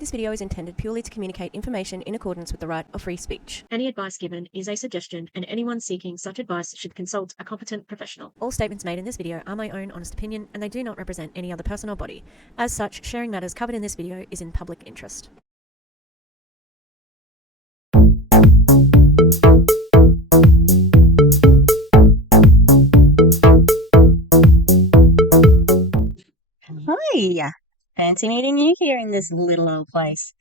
This video is intended purely to communicate information in accordance with the right of free speech. Any advice given is a suggestion, and anyone seeking such advice should consult a competent professional. All statements made in this video are my own honest opinion, and they do not represent any other person or body. As such, sharing matters covered in this video is in public interest. Hi! Fancy meeting you here in this little old place.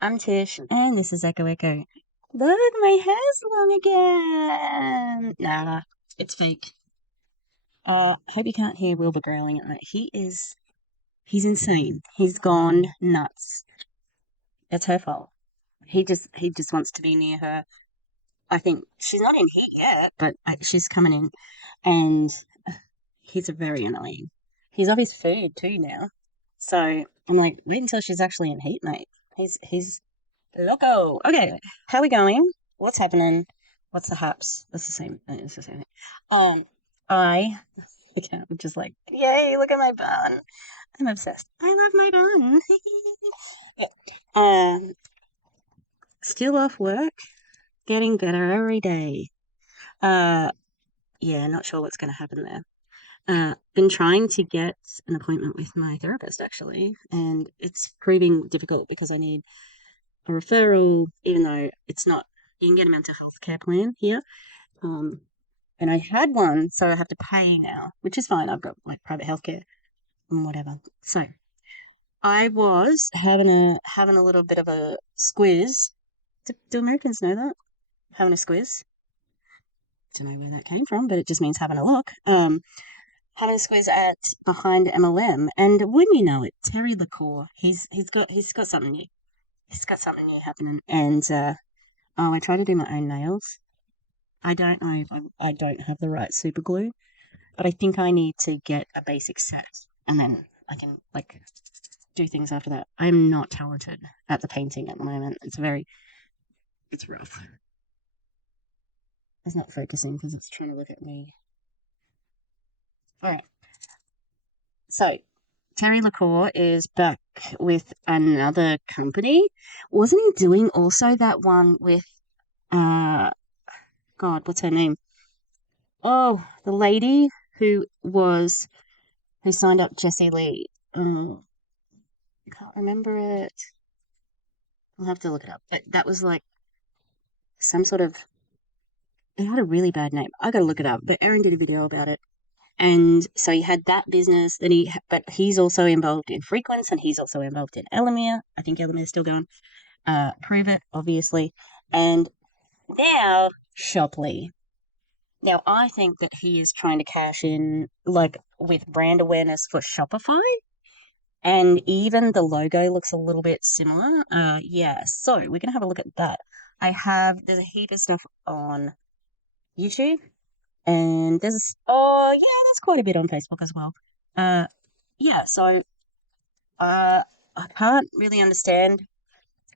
I'm Tish, and this is Echo Echo. Look, my hair's long again! Nah, it's fake. Hope you can't hear Wilbur growling at night. He's insane. He's gone nuts. It's her fault. He just wants to be near her. I think she's not in heat yet, but she's coming in, and he's very annoying. He's off his food too now. So I'm like, wait until she's actually in heat, mate. He's loco. Okay, how are we going? What's happening? What's the haps? It's the same thing. I'm just like, yay, look at my bun. I'm obsessed. I love my bun. Yeah. Still off work, getting better every day. Yeah, not sure what's gonna happen there. Been trying to get an appointment with my therapist, actually, and it's proving difficult because I need a referral, even though it's not, you can get a mental health care plan here. And I had one, so I have to pay now, which is fine. I've got like private healthcare and whatever. So I was having a little bit of a squiz. Do Americans know that? Having a squiz? Don't know where that came from, but it just means having a look. Having a squiz at Behind MLM, and wouldn't you know it, Terry Lacore, he's got something new. He's got something new happening, and I try to do my own nails. I don't know if I don't have the right super glue, but I think I need to get a basic set, and then I can like do things after that. I'm not talented at the painting at the moment. It's rough. It's not focusing because it's trying to look at me. All right. So, Terry Lacore is back with another company. Wasn't he doing also that one with, God, what's her name? Oh, the lady who signed up Jessie Lee. I can't remember it. I'll have to look it up. But that was like some sort of, it had a really bad name. I gotta look it up. But Erin did a video about it. And so he had that business, but he's also involved in Frequence, and he's also involved in Elamir. I think Elamir's still going. Prove It, obviously. And now Shopley. Now I think that he is trying to cash in, like, with brand awareness for Shopify. And even the logo looks a little bit similar. Yeah, so we're going to have a look at that. There's a heap of stuff on YouTube. And there's quite a bit on Facebook as well. Yeah, so I can't really understand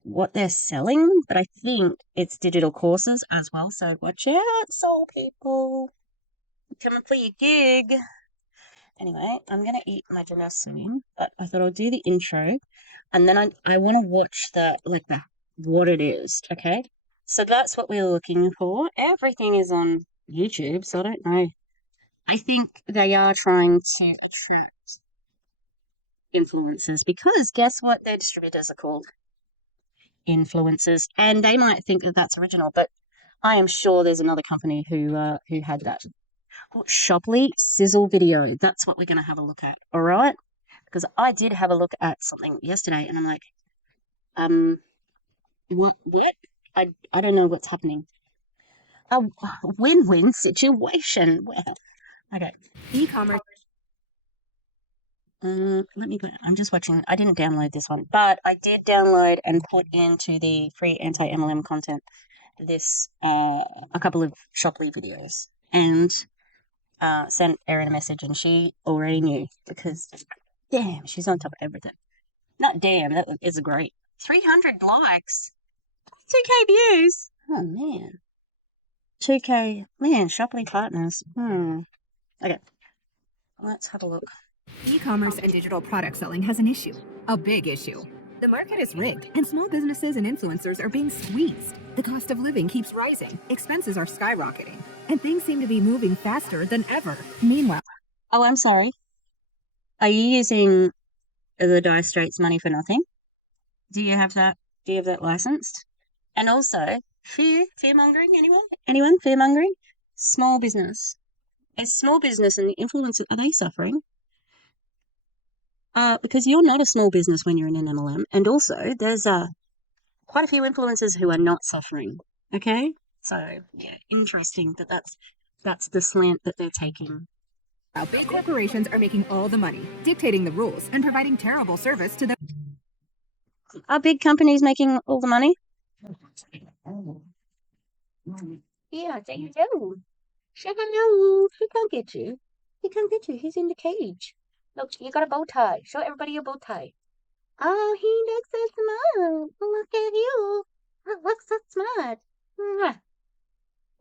what they're selling, but I think it's digital courses as well. So watch out, soul people. Coming for your gig. Anyway, I'm gonna eat my dinner soon, but I thought I'll do the intro, and then I want to watch what it is. Okay, so that's what we're looking for. Everything is on YouTube, so I don't know. I think they are trying to attract influencers because guess what their distributors are called? Influencers. And they might think that that's original, but I am sure there's another company who had that. Oh, Shopley Sizzle Video. That's what we're going to have a look at, all right? Because I did have a look at something yesterday, and I'm like, what? I don't know what's happening. A win-win situation. Well, okay. E-commerce. Let me go. I'm just watching. I didn't download this one, but I did download and put into the free anti-MLM content a couple of Shopley videos, and sent Erin a message, and she already knew because, damn, she's on top of everything. Not damn, that is great. 300 likes, 2K views. Oh man, 2K, man. Shopley partners. Okay, let's have a look. E-commerce and digital product selling has an issue, a big issue. The market is rigged, and small businesses and influencers are being squeezed. The cost of living keeps rising, expenses are skyrocketing, and things seem to be moving faster than ever. Meanwhile, Oh, I'm sorry. Are you using the Dire Straits Money for Nothing? Do you have that? Do you have that licensed? And also, fear-mongering, anyone? Anyone? Fear-mongering? Small business. Is small business and the influencers, are they suffering? Because you're not a small business when you're in an MLM. And also, there's quite a few influencers who are not suffering. Okay? So, yeah, interesting that that's the slant that they're taking. big corporations are making all the money, dictating the rules, and providing terrible service to the Are big companies making all the money? Yeah, they do. No, he can't get you. He can't get you. He's in the cage. Look, you got a bow tie. Show everybody your bow tie. Oh, he looks so smart. Look at you. You look so smart. Mwah.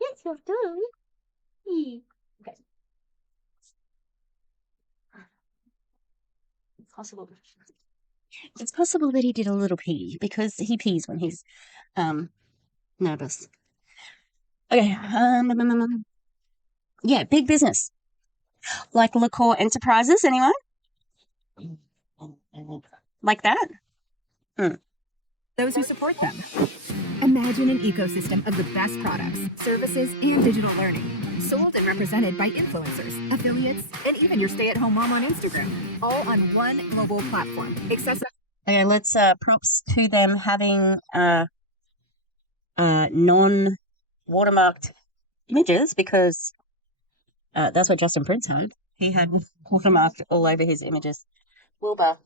Yes, you do. Okay. It's possible that he did a little pee because he pees when he's nervous. Okay. Yeah, big business. Like Lacore Enterprises, anyone? Like that? those who support them. Imagine an ecosystem of the best products, services, and digital learning, sold and represented by influencers, affiliates, and even your stay-at-home mom on Instagram, all on one global platform. Accessible. Okay, let's props to them having non-watermarked images because that's what Justin Prince had. He had watermarked all over his images. Wilbur,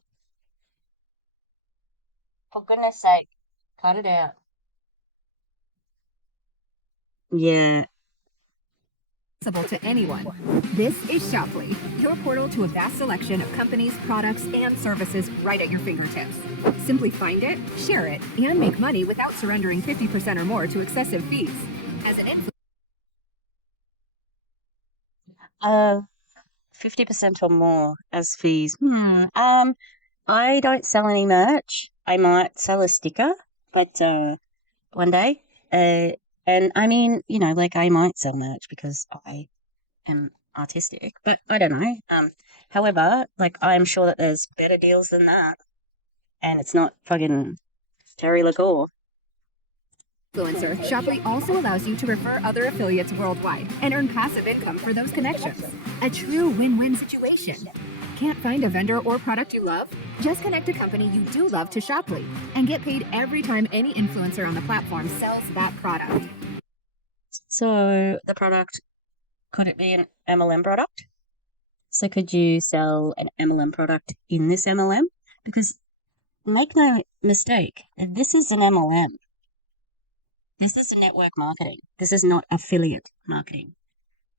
for goodness sake, cut it out. Yeah. Accessible to anyone. This is Shoply, your portal to a vast selection of companies, products, and services right at your fingertips. Simply find it, share it, and make money without surrendering 50% or more to excessive fees. As an influencer, 50% or more as fees. I don't sell any merch. I might sell a sticker, but one day. And I mean, you know, like I might sell merch because I am artistic, but I don't know. However, like I'm sure that there's better deals than that, and it's not fucking Terry Lacore. Shoply also allows you to refer other affiliates worldwide and earn passive income for those connections. A true win-win situation. Can't find a vendor or product you love? Just connect a company you do love to Shoply and get paid every time any influencer on the platform sells that product. So the product, could it be an MLM product? So could you sell an MLM product in this MLM? Because make no mistake, this is an MLM. This is network marketing. This is not affiliate marketing.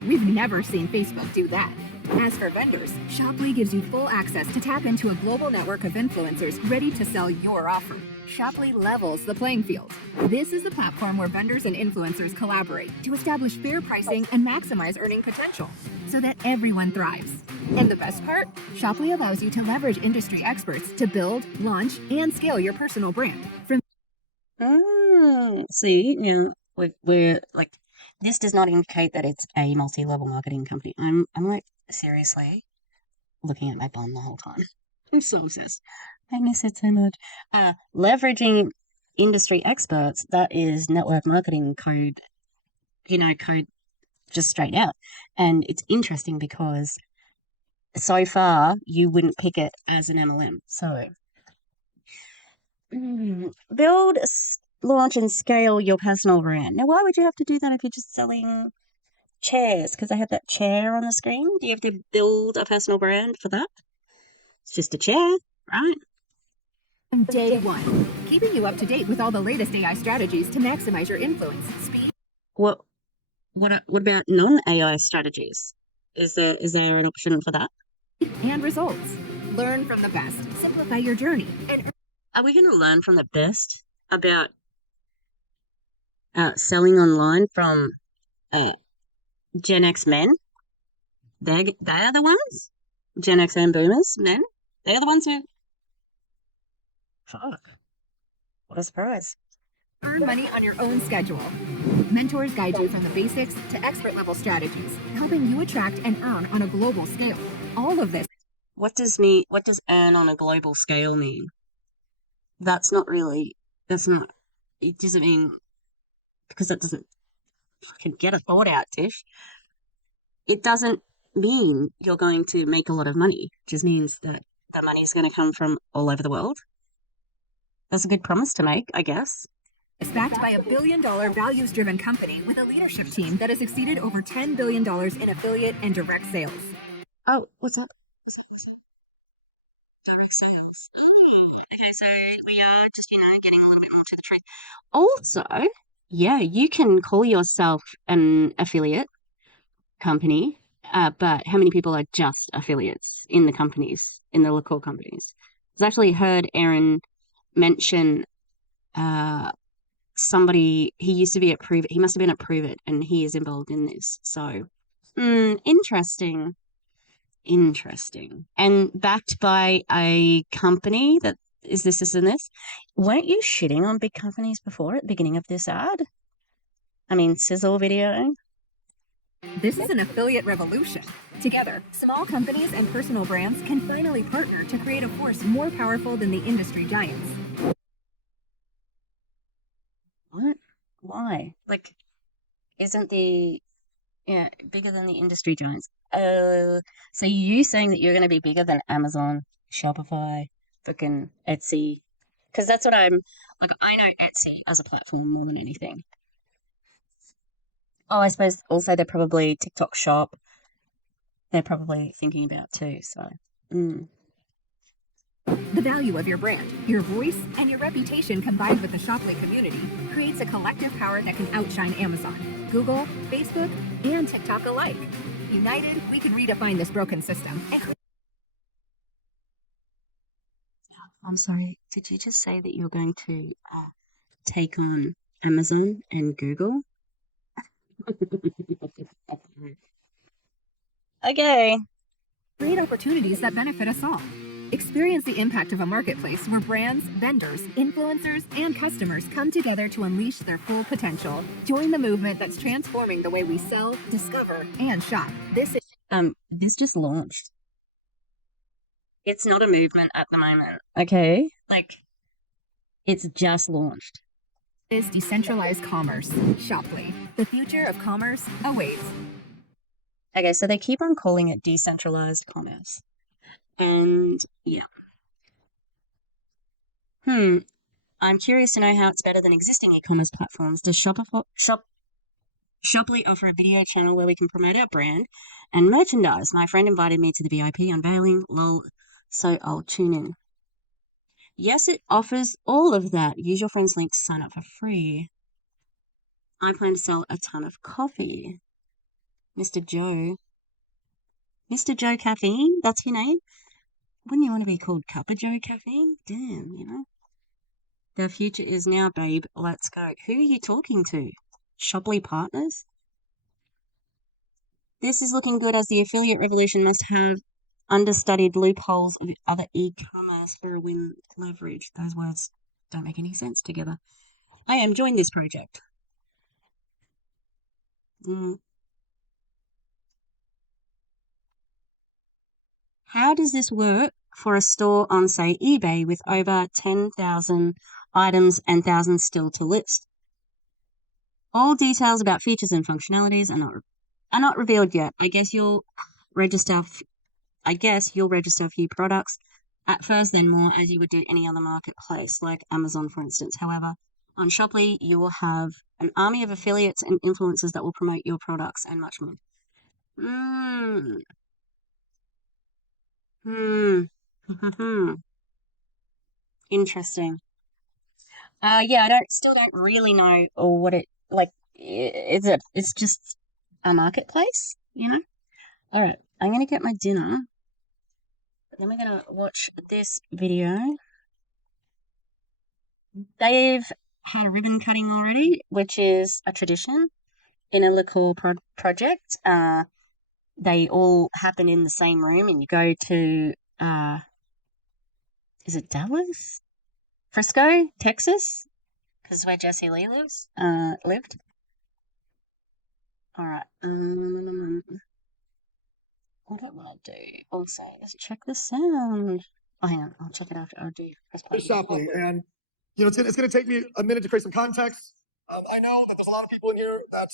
We've never seen Facebook do that. As for vendors, Shoply gives you full access to tap into a global network of influencers ready to sell your offer. Shoply levels the playing field. This is the platform where vendors and influencers collaborate to establish fair pricing and maximize earning potential so that everyone thrives. And the best part? Shoply allows you to leverage industry experts to build, launch, and scale your personal brand. See, you know, we're like, this does not indicate that it's a multi-level marketing company. I'm like seriously looking at my bum the whole time. I'm so obsessed. I miss it so much. Leveraging industry experts, that is network marketing code, code just straight out. And it's interesting because so far you wouldn't pick it as an MLM. So build, launch, and scale your personal brand. Now, why would you have to do that if you're just selling chairs? Because I have that chair on the screen. Do you have to build a personal brand for that? It's just a chair, right? Day one, keeping you up to date with all the latest AI strategies to maximize your influence, speed. What about non-AI strategies? Is there an option for that? And results. Learn from the best. Simplify your journey. And are we going to learn from the best about selling online from Gen X men? They're the ones? Gen X and boomers, men? They're the ones who... Fuck. What a surprise. Earn money on your own schedule. Mentors guide you from the basics to expert level strategies, helping you attract and earn on a global scale. All of this. What does earn on a global scale mean? It doesn't mean, because that doesn't fucking get a thought out, Tish. It doesn't mean you're going to make a lot of money. It just means that the money is going to come from all over the world. That's a good promise to make, I guess. It's backed by $1 billion values-driven company with a leadership team that has exceeded over $10 billion in affiliate and direct sales. Oh, what's that? Direct sales. Oh, okay, so we are just, getting a little bit more to the truth. Also, yeah, you can call yourself an affiliate company, but how many people are just affiliates in the companies, in the Lacore companies? I've actually heard Aaron mention somebody, he used to be at Prove It, he must have been at Prove It, and he is involved in this. So, interesting. And backed by a company that is this and this. Weren't you shitting on big companies before at the beginning of this ad? I mean, sizzle video. This is an affiliate revolution. Together, small companies and personal brands can finally partner to create a force more powerful than the industry giants. What? Why? Like, isn't bigger than the industry giants? So you saying that you're going to be bigger than Amazon, Shopify, freaking Etsy? Because that's what I know Etsy as a platform more than anything. Oh, I suppose also they're probably TikTok Shop. They're probably thinking about too, so. The value of your brand, your voice, and your reputation combined with the Shoply community creates a collective power that can outshine Amazon, Google, Facebook, and TikTok alike. United, we can redefine this broken system. I'm sorry, did you just say that you're going to take on Amazon and Google? Okay. Create opportunities that benefit us all. Experience the impact of a marketplace where brands, vendors, influencers, and customers come together to unleash their full potential. Join the movement that's transforming the way we sell, discover, and shop. This just launched. It's not a movement at the moment. Okay. It's just launched. is decentralized commerce. Shoply. The future of commerce awaits. Okay, so they keep on calling it decentralized commerce. And yeah. I'm curious to know how it's better than existing e-commerce platforms. Does Shoply offer a video channel where we can promote our brand and merchandise? My friend invited me to the VIP unveiling, lol, so I'll tune in. Yes, it offers all of that. Use your friend's link to sign up for free. I plan to sell a ton of coffee. Mr. Joe Caffeine, that's your name? Wouldn't you want to be called Cuppa Joe Caffeine? Damn, The future is now, babe. Let's go. Who are you talking to? Shoply partners? This is looking good, as the affiliate revolution must have understudied loopholes of other e-commerce for a win leverage. Those words don't make any sense together. I am join this project. How does this work for a store on, say, eBay with over 10,000 items and thousands still to list? All details about features and functionalities are not revealed yet. I guess you'll register a few products at first, then more, as you would do any other marketplace, like Amazon, for instance. However, on Shoply, you will have an army of affiliates and influencers that will promote your products and much more. Interesting. Yeah, I still don't really know or what it's just a marketplace, All right, I'm gonna get my dinner, but then we're gonna watch this video. They've had a ribbon cutting already, which is a tradition in a Lacore project. They all happen in the same room, and you go to, is it Dallas? Frisco, Texas, because where Jesse Lee lived. All right. What do I want to do? Also, let's check the sound. Oh, hang on. I'll check it after. I'll do press play. Shopping, and it's going to take me a minute to create some context. I know that there's a lot of people in here that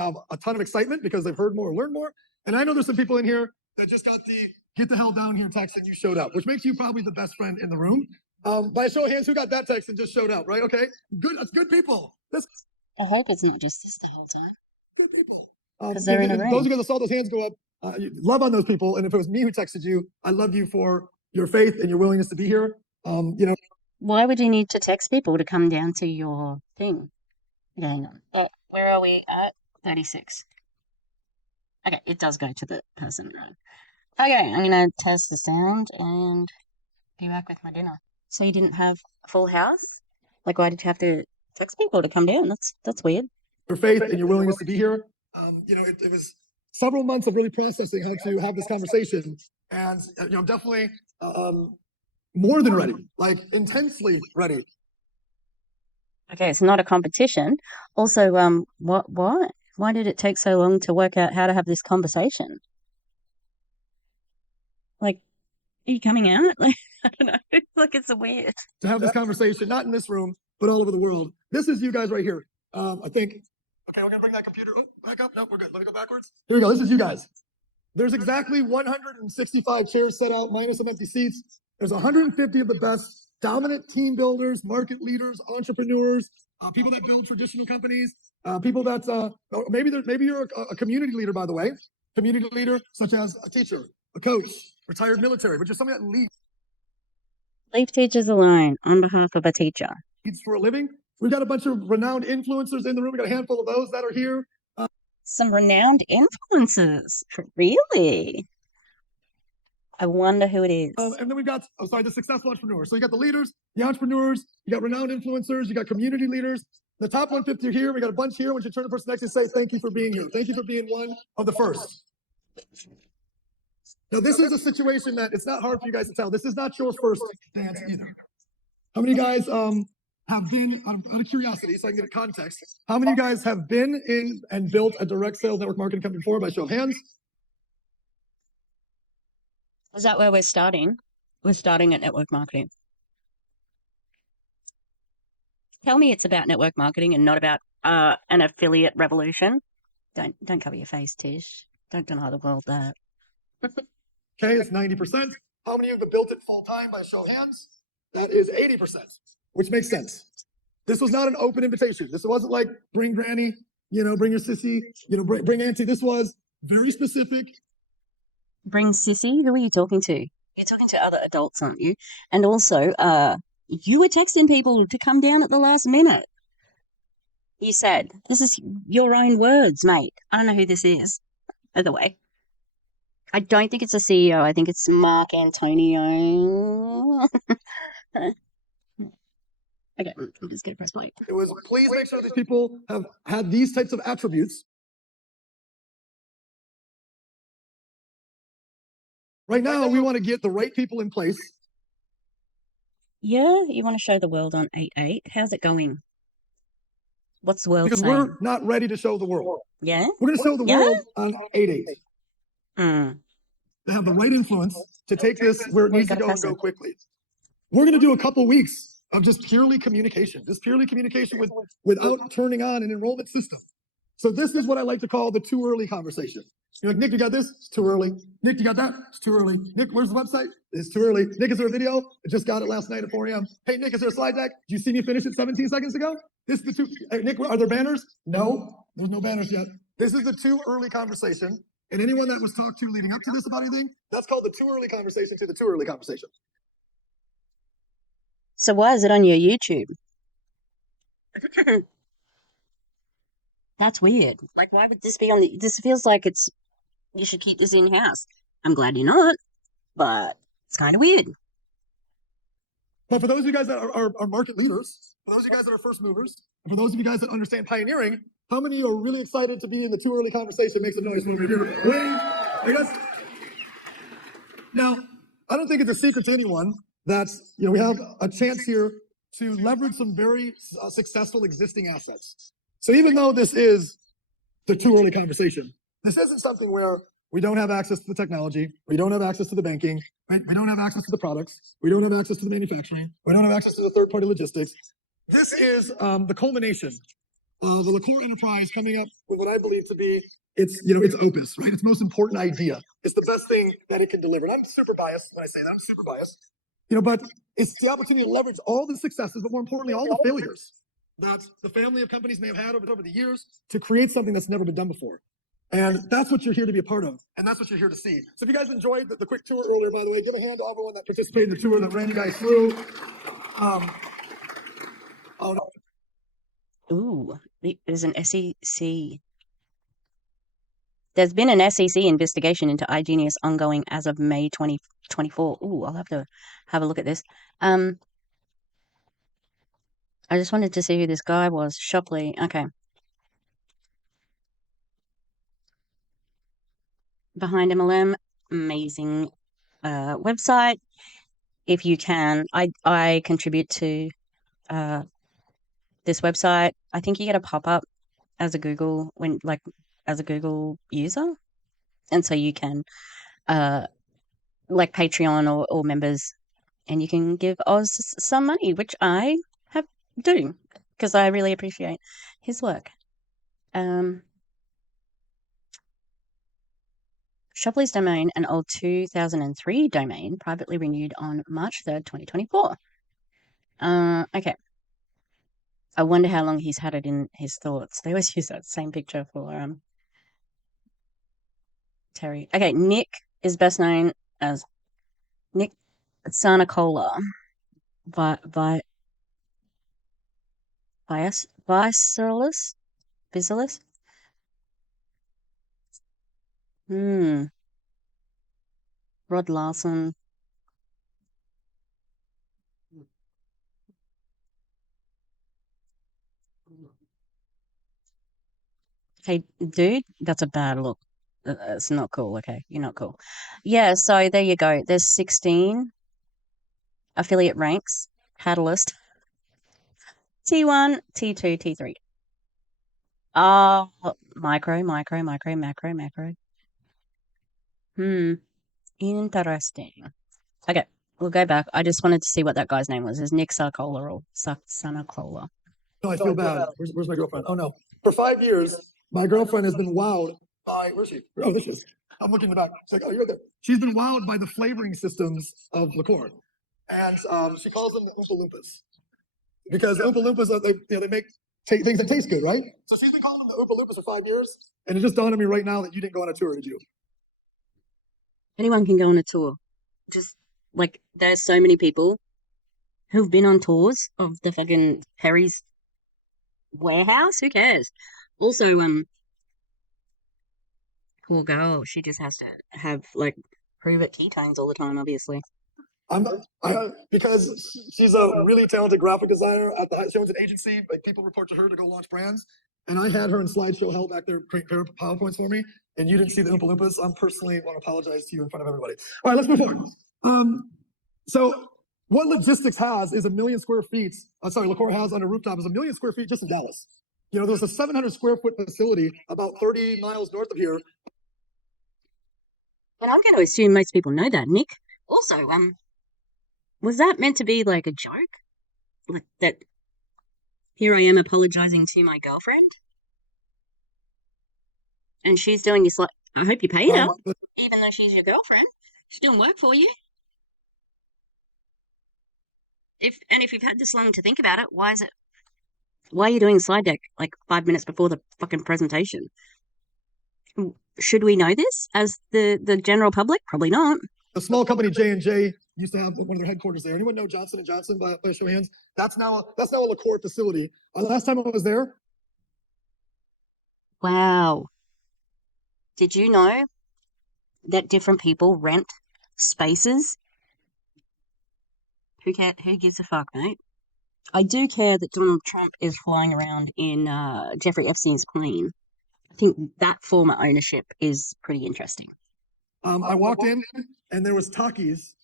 have a ton of excitement because they've heard more or learned more, and I know there's some people in here that just got the "get the hell down here" text and you showed up, which makes you probably the best friend in the room. By a show of hands, who got that text and just showed up? Right? Okay, good. That's good people. That's I hope it's not just this the whole time. good people. Because they're in a room. Those of you that saw those hands go up, love on those people. And if it was me who texted you, I love you for your faith and your willingness to be here. Why would you need to text people to come down to your thing? Hang on. Where are we at? 36. Okay, it does go to the person. Okay, I'm going to test the sound and be back with my dinner. So you didn't have a full house? Like, why did you have to text people to come down? That's weird. Your faith and your willingness to be here. It was several months of really processing how to have this conversation. And, I'm definitely more than ready, like intensely ready. Okay, it's not a competition. Also, why did it take so long to work out how to have this conversation? Like, are you coming out? Like, I don't know. Like, it's weird. To have this conversation, not in this room, but all over the world. This is you guys right here. I think, okay, we're gonna bring that computer back up. No, we're good. Let me go backwards. Here we go. This is you guys. There's exactly 165 chairs set out, minus some empty seats. There's 150 of the best dominant team builders, market leaders, entrepreneurs, people that build traditional companies, people that maybe you're a community leader, by the way, community leader such as a teacher, a coach, retired military, but just somebody that Leave teachers alone on behalf of a teacher. leads for a living. We've got a bunch of renowned influencers in the room. We got a handful of those that are here. Some renowned influencers. Really? I wonder who it is. And then we've got, the successful entrepreneurs. So you got the leaders, the entrepreneurs, you got renowned influencers, you got community leaders. The top 150 are here. We got a bunch here. When you turn the person next to say, thank you for being here. Thank you for being one of the first. Now, this is a situation that it's not hard for you guys to tell. This is not your first dance either. How many guys have been, out of curiosity, so I can get a context, how many of you guys have been in and built a direct sales network marketing company before, by show of hands? Is that where we're starting? We're starting at network marketing. Tell me it's about network marketing and not about an affiliate revolution. Don't cover your face, Tish. Don't deny the world that. Okay, it's 90%. How many of you have built it full time, by show of hands? That is 80%, which makes sense. This was not an open invitation. This wasn't like bring granny, bring your sissy, bring auntie. This was very specific. Bring sissy? Who are you talking to? You're talking to other adults, aren't you? And also, you were texting people to come down at the last minute. You said, this is your own words, mate. I don't know who this is, by the way. I don't think it's a CEO. I think it's Mark Antonio. Okay, I'm just going to press play. It was, please make sure these people have had these types of attributes. Right now, we want to get the right people in place. Yeah, you want to show the world on 8/8. How's it going? What's the world Because saying? we're not ready to show the world. Yeah? We're going to show the world on 8/8. They have the right influence to take this where it needs to go and go quickly. We're going to do a couple weeks of just purely communication, without turning on an enrollment system. So this is what I like to call the too early conversation. You're like, Nick, you got this? It's too early. Nick, you got that? It's too early. Nick, where's the website? It's too early. Nick, is there a video? I just got it last night at 4 a.m. Hey, Nick, is there a slide deck? Did you see me finish it 17 seconds ago? This is the hey, Nick, are there banners? No, there's no banners yet. This is the too early conversation. And anyone that was talked to leading up to this about anything, that's called the too early conversation to the too early conversation. So why is it on your YouTube? That's weird. Like, why would this be on this feels like you should keep this in-house. I'm glad you're not, but it's kind of weird. But for those of you guys that are market leaders, for those of you guys that are first movers, and for those of you guys that understand pioneering, how many are really excited to be in the too early conversation? Make some noise when we're here. Wave. Now, I don't think it's a secret to anyone that we have a chance here to leverage some very successful existing assets. So even though this is the too early conversation, this isn't something where we don't have access to the technology, we don't have access to the banking, right? We don't have access to the products, we don't have access to the manufacturing, we don't have access to the third-party logistics. This is the culmination of the Lacore enterprise coming up with what I believe to be its opus, right? Its most important idea. It's the best thing that it can deliver. And I'm super biased when I say that. I'm super biased. But it's the opportunity to leverage all the successes, but more importantly, all the failures that the family of companies may have had over the years to create something that's never been done before. And that's what you're here to be a part of. And that's what you're here to see. So if you guys enjoyed the quick tour earlier, by the way, give a hand to everyone that participated in the tour that ran you guys through. Oh, no. Ooh, there's an SEC. There's been an SEC investigation into iGenius ongoing as of May 2024. Ooh, I'll have to have a look at this. I just wanted to see who this guy was. Shopley. Okay. Behind MLM, amazing website. If you can, I contribute to this website. I think you get a pop-up as a Google user, and so you can like Patreon or members, and you can give Oz some money, which I do because I really appreciate his work. Shopley's domain, an old 2003 domain, privately renewed on March 3rd, 2024. Okay. I wonder how long he's had it in his thoughts. They always use that same picture for Terry. Okay, Nick is best known as Nick Sarnicola. Vicisalis? Rod Larson. Hey, dude, that's a bad look. It's not cool. Okay, you're not cool. Yeah, so there you go. There's 16 affiliate ranks. Catalyst. T1, T2, T3. Micro. Interesting. Okay, we'll go back. I just wanted to see what that guy's name was. Is Nick Sarcola or Sarnicola? No, I feel bad. Where's my girlfriend? Oh no. For 5 years, my girlfriend has been wowed by, where's she? Oh, there she is. I'm looking in the back. She's like, oh, you're right there. She's been wowed by the flavoring systems of Lacore. And she calls them the Oompa Loompas. Because the Oompa Loompas, they make things that taste good, right? So she's been calling them the Oompa Loompas for 5 years. And it just dawned on me right now that you didn't go on a tour, did you? Anyone can go on a tour. Just like there's so many people who've been on tours of the fucking Perry's warehouse. Who cares? Also, poor girl, she just has to have like prove it ketones all the time, obviously. Because she's a really talented graphic designer at she owns an agency. Like people report to her to go launch brands, and I had her in slideshow hell back there prepare PowerPoints for me, and you didn't see the Oompa Loompas. I'm personally want to apologize to you in front of everybody. All right, let's move on. So what logistics has is 1 million square feet. Lacore has on a rooftop is 1 million square feet just in Dallas. There's a 700 square foot facility about 30 miles north of here. And I'm going to assume most people know that, Nick. Also, was that meant to be like a joke? Like that here I am apologizing to my girlfriend? And she's doing this like, I hope you paid her, even though she's your girlfriend. She's doing work for you. If you've had this long to think about it, why are you doing a slide deck like 5 minutes before the fucking presentation? Should we know this as the general public? Probably not. The small company J&J used to have one of their headquarters there. Anyone know Johnson & Johnson by a show of hands? That's now a Lacore facility. Last time I was there. Wow. Did you know that different people rent spaces? Who gives a fuck, mate? I do care that Donald Trump is flying around in Jeffrey Epstein's plane. I think that form of ownership is pretty interesting. I walked in and there was Takis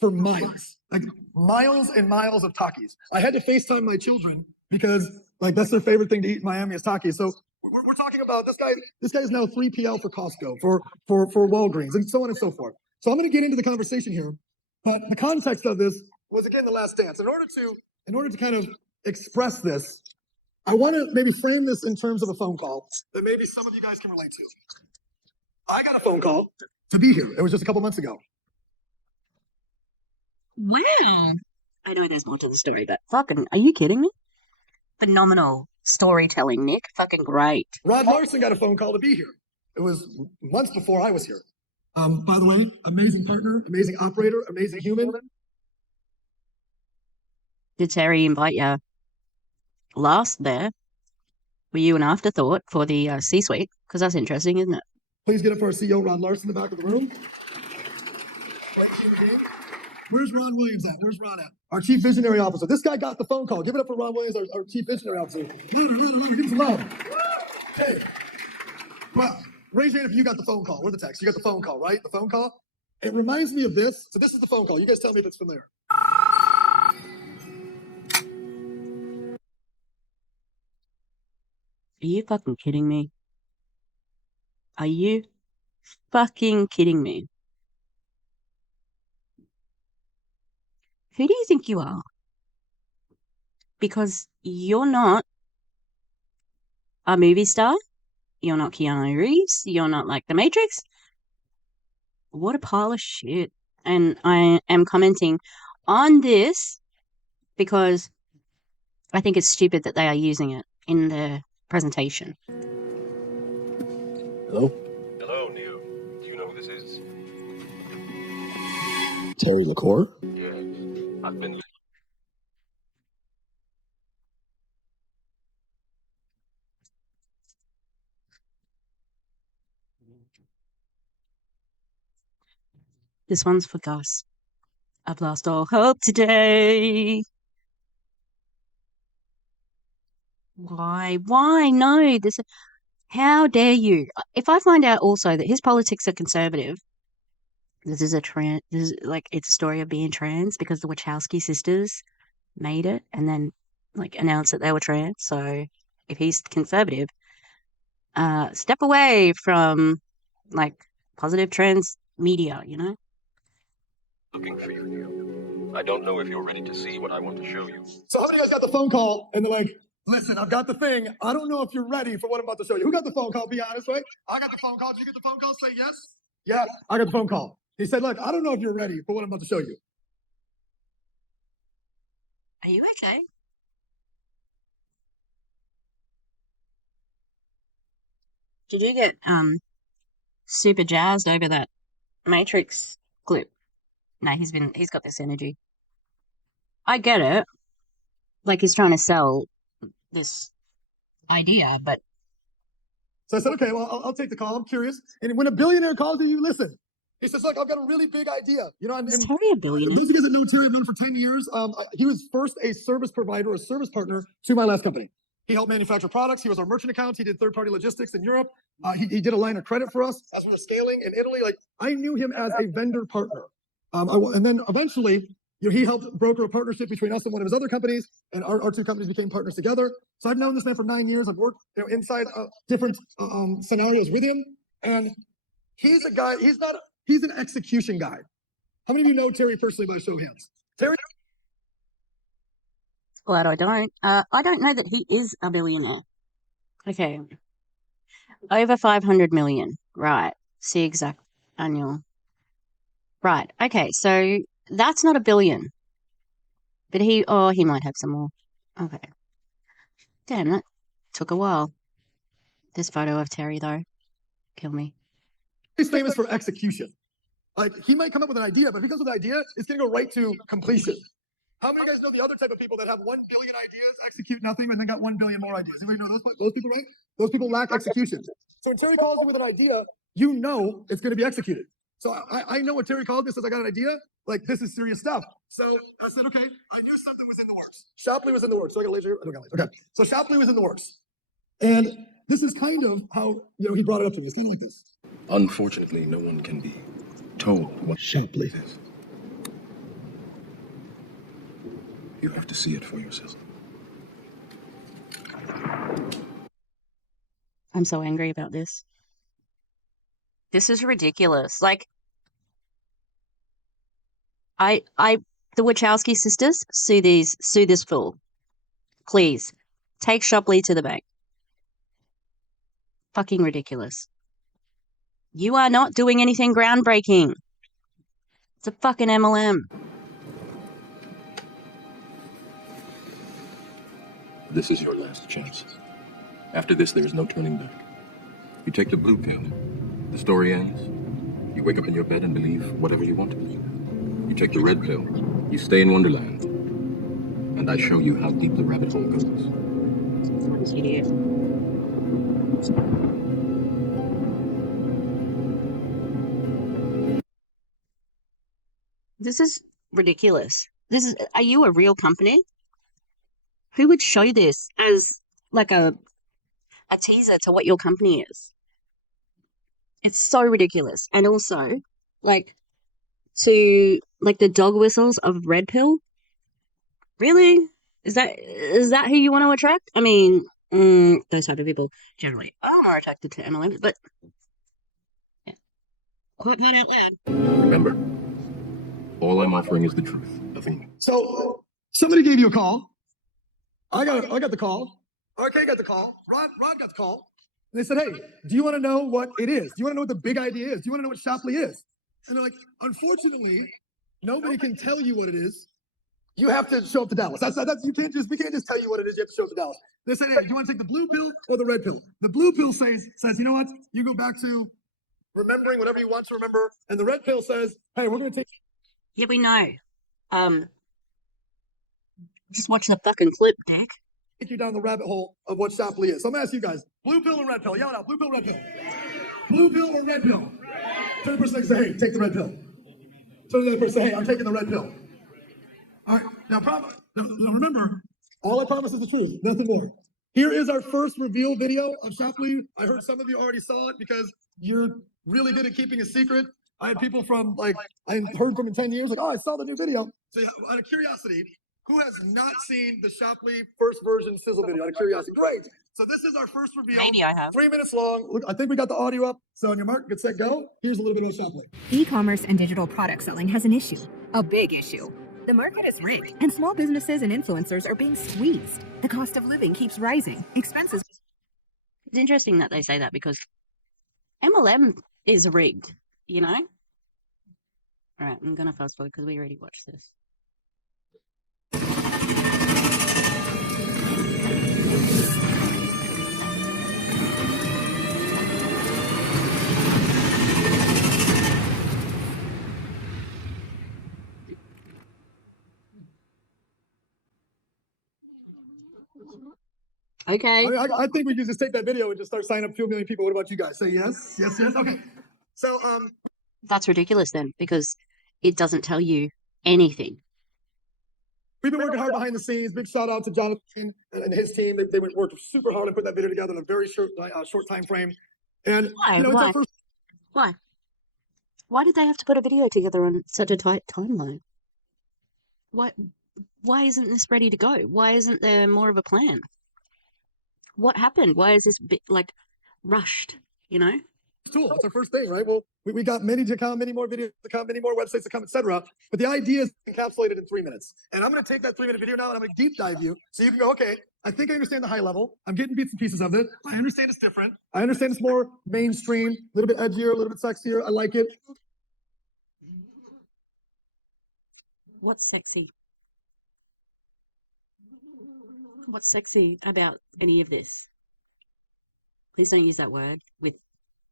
for miles, like miles and miles of Takis. I had to FaceTime my children because like that's their favorite thing to eat in Miami is Takis. So we're talking about this guy. This guy is now 3PL for Costco, for Walgreens, and so on and so forth. So I'm going to get into the conversation here, but the context of this was again the Last Dance. In order to kind of express this, I want to maybe frame this in terms of a phone call that maybe some of you guys can relate to. I got a phone call to be here. It was just a couple months ago. Wow. I know there's more to the story, but fucking, are you kidding me? Phenomenal storytelling, Nick. Fucking great. Rod Larson got a phone call to be here. It was months before I was here. By the way, amazing partner, amazing operator, amazing human. Did Terry invite you last there? Were you an afterthought for the C-suite? Because that's interesting, isn't it? Please get up for our CEO, Rod Larson, in the back of the room. Where's Ron Williams at? Where's Ron at? Our Chief Visionary Officer. This guy got the phone call. Give it up for Ron Williams, our Chief Visionary Officer. Give him some love. Hey. Well, raise your hand if you got the phone call. Where's the text? You got the phone call, right? The phone call? It reminds me of this. So this is the phone call. You guys tell me if it's familiar. Are you fucking kidding me? Are you fucking kidding me? Who do you think you are? Because you're not a movie star. You're not Keanu Reeves. You're not like The Matrix. What a pile of shit. And I am commenting on this because I think it's stupid that they are using it in their presentation. Hello? Hello, Neo. Do you know who this is? Terry Lacore? Yeah, I've been... This one's for Gus. I've lost all hope today. Why? No, this... How dare you? If I find out also that his politics are conservative, this is like it's a story of being trans because the Wachowski sisters made it and then like announced that they were trans. So if he's conservative, step away from like positive trans media, you know? looking for you, Neo. I don't know if you're ready to see what I want to show you. So how many of you guys got the phone call and they're like, listen, I've got the thing. I don't know if you're ready for what I'm about to show you. Who got the phone call? Be honest, right? I got the phone call. Did you get the phone call? Say yes. Yeah, I got the phone call. He said, look, I don't know if you're ready for what I'm about to show you. Are you okay? Did you get super jazzed over that Matrix clip? No, he's got this energy. I get it. Like he's trying to sell this idea, but So I said, okay, well, I'll take the call. I'm curious. And when a billionaire calls you, you listen. He says, look, I've got a really big idea. You know, is Terry a billionaire? those of you guys that know Terry, I've known for 10 years. He was first a service provider, a service partner to my last company. He helped manufacture products. He was our merchant account. He did third-party logistics in Europe. He did a line of credit for us as we were scaling in Italy. Like I knew him as a vendor partner. And then eventually, you know, he helped broker a partnership between us and one of his other companies, and our two companies became partners together. So I've known this man for 9 years. I've worked, you know, inside different scenarios with him, and he's a guy. He's an execution guy. How many of you know Terry personally by show of hands? Terry. Glad I don't. I don't know that he is a billionaire. Okay. Over 500 million. Right. See exact annual. Right. Okay. So that's not a billion. But he might have some more. Okay. Damn, that took a while. This photo of Terry, though. Kill me. He's famous for execution. Like he might come up with an idea, but if he comes with an idea, it's going to go right to completion. How many of you guys know the other type of people that have 1 billion ideas, execute nothing, and then got 1 billion more ideas? Anybody know those people, right? Those people lack execution. So when Terry calls you with an idea, you know it's going to be executed. So I know what Terry called me, says I got an idea. Like this is serious stuff. So I said, okay, I knew something was in the works. Shopley was in the works. So I got laser. I don't got laser. Okay. So Shopley was in the works. And this is kind of how, you know, he brought it up to me. It's kind of like this. Unfortunately, no one can be told what Shopley is. You have to see it for yourself. I'm so angry about this. This is ridiculous. Like, the Wachowski sisters, sue this fool. Please, take Shopley to the bank. Fucking ridiculous. You are not doing anything groundbreaking. It's a fucking MLM. This is your last chance. After this, there is no turning back. You take the blue pill. The story ends. You wake up in your bed and believe whatever you want to believe. You take the red pill. You stay in Wonderland. And I show you how deep the rabbit hole goes. Idiot. This is ridiculous. Are you a real company? Who would show this as like a teaser to what your company is? It's so ridiculous. And also, like, to like the dog whistles of red pill. Really? Is that who you want to attract? I mean, those type of people generally are more attracted to MLMs, but yeah. Quote that out loud. Remember, all I'm offering is the truth. Nothing more. So somebody gave you a call. I got the call. RK got the call. Rod got the call. And they said, hey, do you want to know what it is? Do you want to know what the big idea is? Do you want to know what Shopley is? And they're like, unfortunately, nobody can tell you what it is. You have to show up to Dallas. We can't just tell you what it is. You have to show up to Dallas. They said, hey, do you want to take the blue pill or the red pill? The blue pill says, you know what? You go back to remembering whatever you want to remember. And the red pill says, hey, we're going to take. Yeah, we know. Just watch the fucking clip, Dick. Take you down the rabbit hole of what Shopley is. So I'm going to ask you guys, blue pill or red pill? Yell it out, blue pill, red pill. Blue pill or red pill? Turn to the person next to say, hey, take the red pill. Turn to the other person, say, hey, I'm taking the red pill. All right, now remember, all I promise is the truth, nothing more. Here is our first reveal video of Shopley. I heard some of you already saw it because you're really good at keeping a secret. I had people from, I heard from in 10 years, like, oh, I saw the new video. So out of curiosity, who has not seen the Shopley first version sizzle video? Out of curiosity, great. So this is our first reveal. Maybe I have. 3 minutes long. Look, I think we got the audio up. So on your mark, get set, go. Here's a little bit about Shopley. E-commerce and digital product selling has an issue, a big issue. The market is rigged, and small businesses and influencers are being squeezed. The cost of living keeps rising. Expenses. It's interesting that they say that because MLM is rigged, you know? All right, I'm going to fast forward because we already watched this. Okay. I think we can just take that video and just start signing up 2 million people. What about you guys? Say yes, yes, yes. Okay. So That's ridiculous then, because it doesn't tell you anything. we've been working hard behind the scenes. Big shout out to Jonathan and his team. They worked super hard and put that video together in a very short time frame. And Why? it's our first. Why? Why did they have to put a video together on such a tight timeline? Why isn't this ready to go? Why isn't there more of a plan? What happened? Why is this bit rushed, you know? Tool. It's our first thing, right? Well, we got many to come, many more videos to come, many more websites to come, etc. But the idea is encapsulated in 3 minutes. And I'm going to take that 3-minute video now and I'm going to deep dive you so you can go, okay, I think I understand the high level. I'm getting bits and pieces of it. I understand it's different. I understand it's more mainstream, a little bit edgier, a little bit sexier. I like it. What's sexy? What's sexy about any of this? Please don't use that word with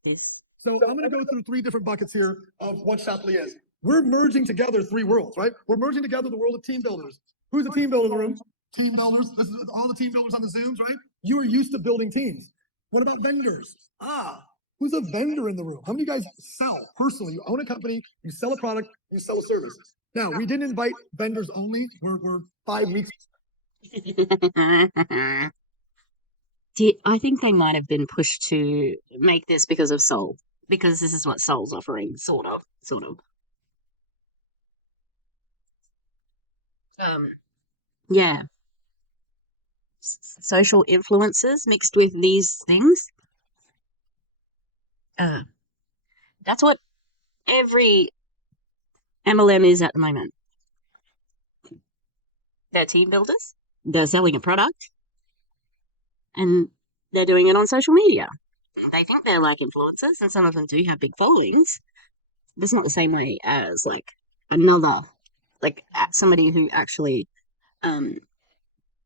this. So I'm going to go through 3 different buckets here of what Shopley is. We're merging together 3 worlds, right? We're merging together the world of team builders. Who's a team builder in the room? Team builders. This is all the team builders on the Zooms, right? You are used to building teams. What about vendors? Who's a vendor in the room? How many of you guys sell personally? You own a company, you sell a product, you sell a service. Now, we didn't invite vendors only. We're 5 weeks. I think they might have been pushed to make this because of Soul, because this is what Soul's offering, sort of. yeah, social influences mixed with these things. That's what every MLM is at the moment. They're team builders. They're selling a product, and they're doing it on social media. They think they're like influencers, and some of them do have big followings. But it's not the same way as like another, like somebody who actually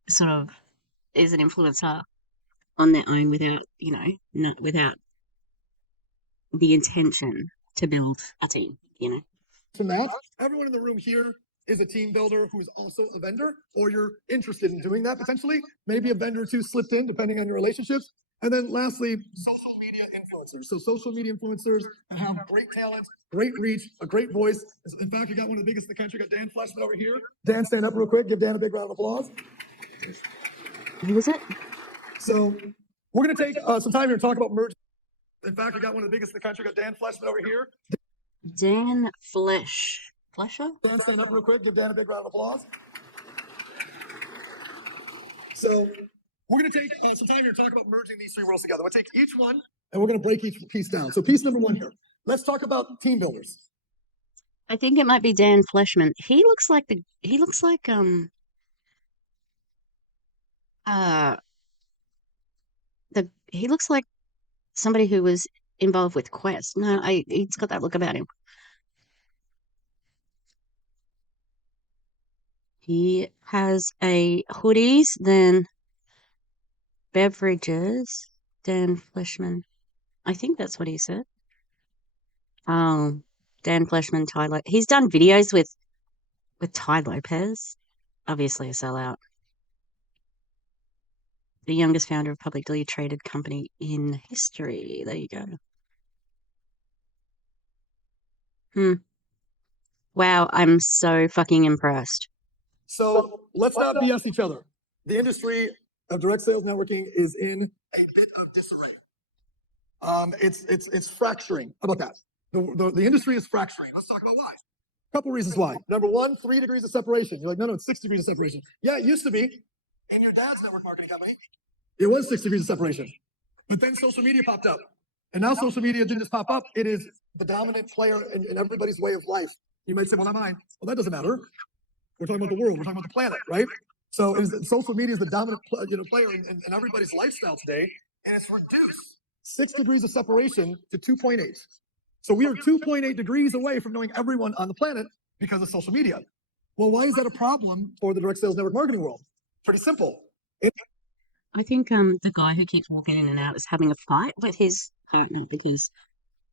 sort of is an influencer on their own without, not without the intention to build a team, From that, everyone in the room here is a team builder who's also a vendor, or you're interested in doing that potentially. Maybe a vendor or two slipped in, depending on your relationships. And then lastly, social media influencers. So social media influencers that have great talent, great reach, a great voice. In fact, you got one of the biggest in the country. Got Dan Fleshman over here. Dan, stand up real quick. Give Dan a big round of applause. Who is it? So we're going to take some time here to talk about merging. In fact, we got one of the biggest in the country. Got Dan Fleshman over here. Dan Flesher? Dan, stand up real quick. Give Dan a big round of applause. So we're going to take some time here to talk about merging these three worlds together. We'll take each one and we're going to break each piece down. So piece number one here. Let's talk about team builders. I think it might be Dan Fleshman. He looks like he looks like somebody who was involved with Quest. No, he's got that look about him. He has a hoodies, then beverages, Dan Fleshman. I think that's what he said. Oh, Dan Fleshman, he's done videos with Ty Lopez. Obviously a sellout. The youngest founder of publicly traded company in history. There you go. Wow, I'm so fucking impressed. So let's not BS each other. The industry of direct sales networking is in a bit of disarray. It's fracturing. How about that? The industry is fracturing. Let's talk about why. A couple reasons why. Number one, 3 degrees of separation. You're like, no, it's 6 degrees of separation. Yeah, it used to be. In your dad's network marketing company, it was 6 degrees of separation. But then social media popped up. And now social media didn't just pop up, it is the dominant player in everybody's way of life. You might say, well, not mine. Well, that doesn't matter. We're talking about the world. We're talking about the planet, right? So social media is the dominant player in everybody's lifestyle today, and it's reduced 6 degrees of separation to 2.8. So we are 2.8 degrees away from knowing everyone on the planet because of social media. Well, why is that a problem for the direct sales network marketing world? Pretty simple. I think the guy who keeps walking in and out is having a fight with his partner because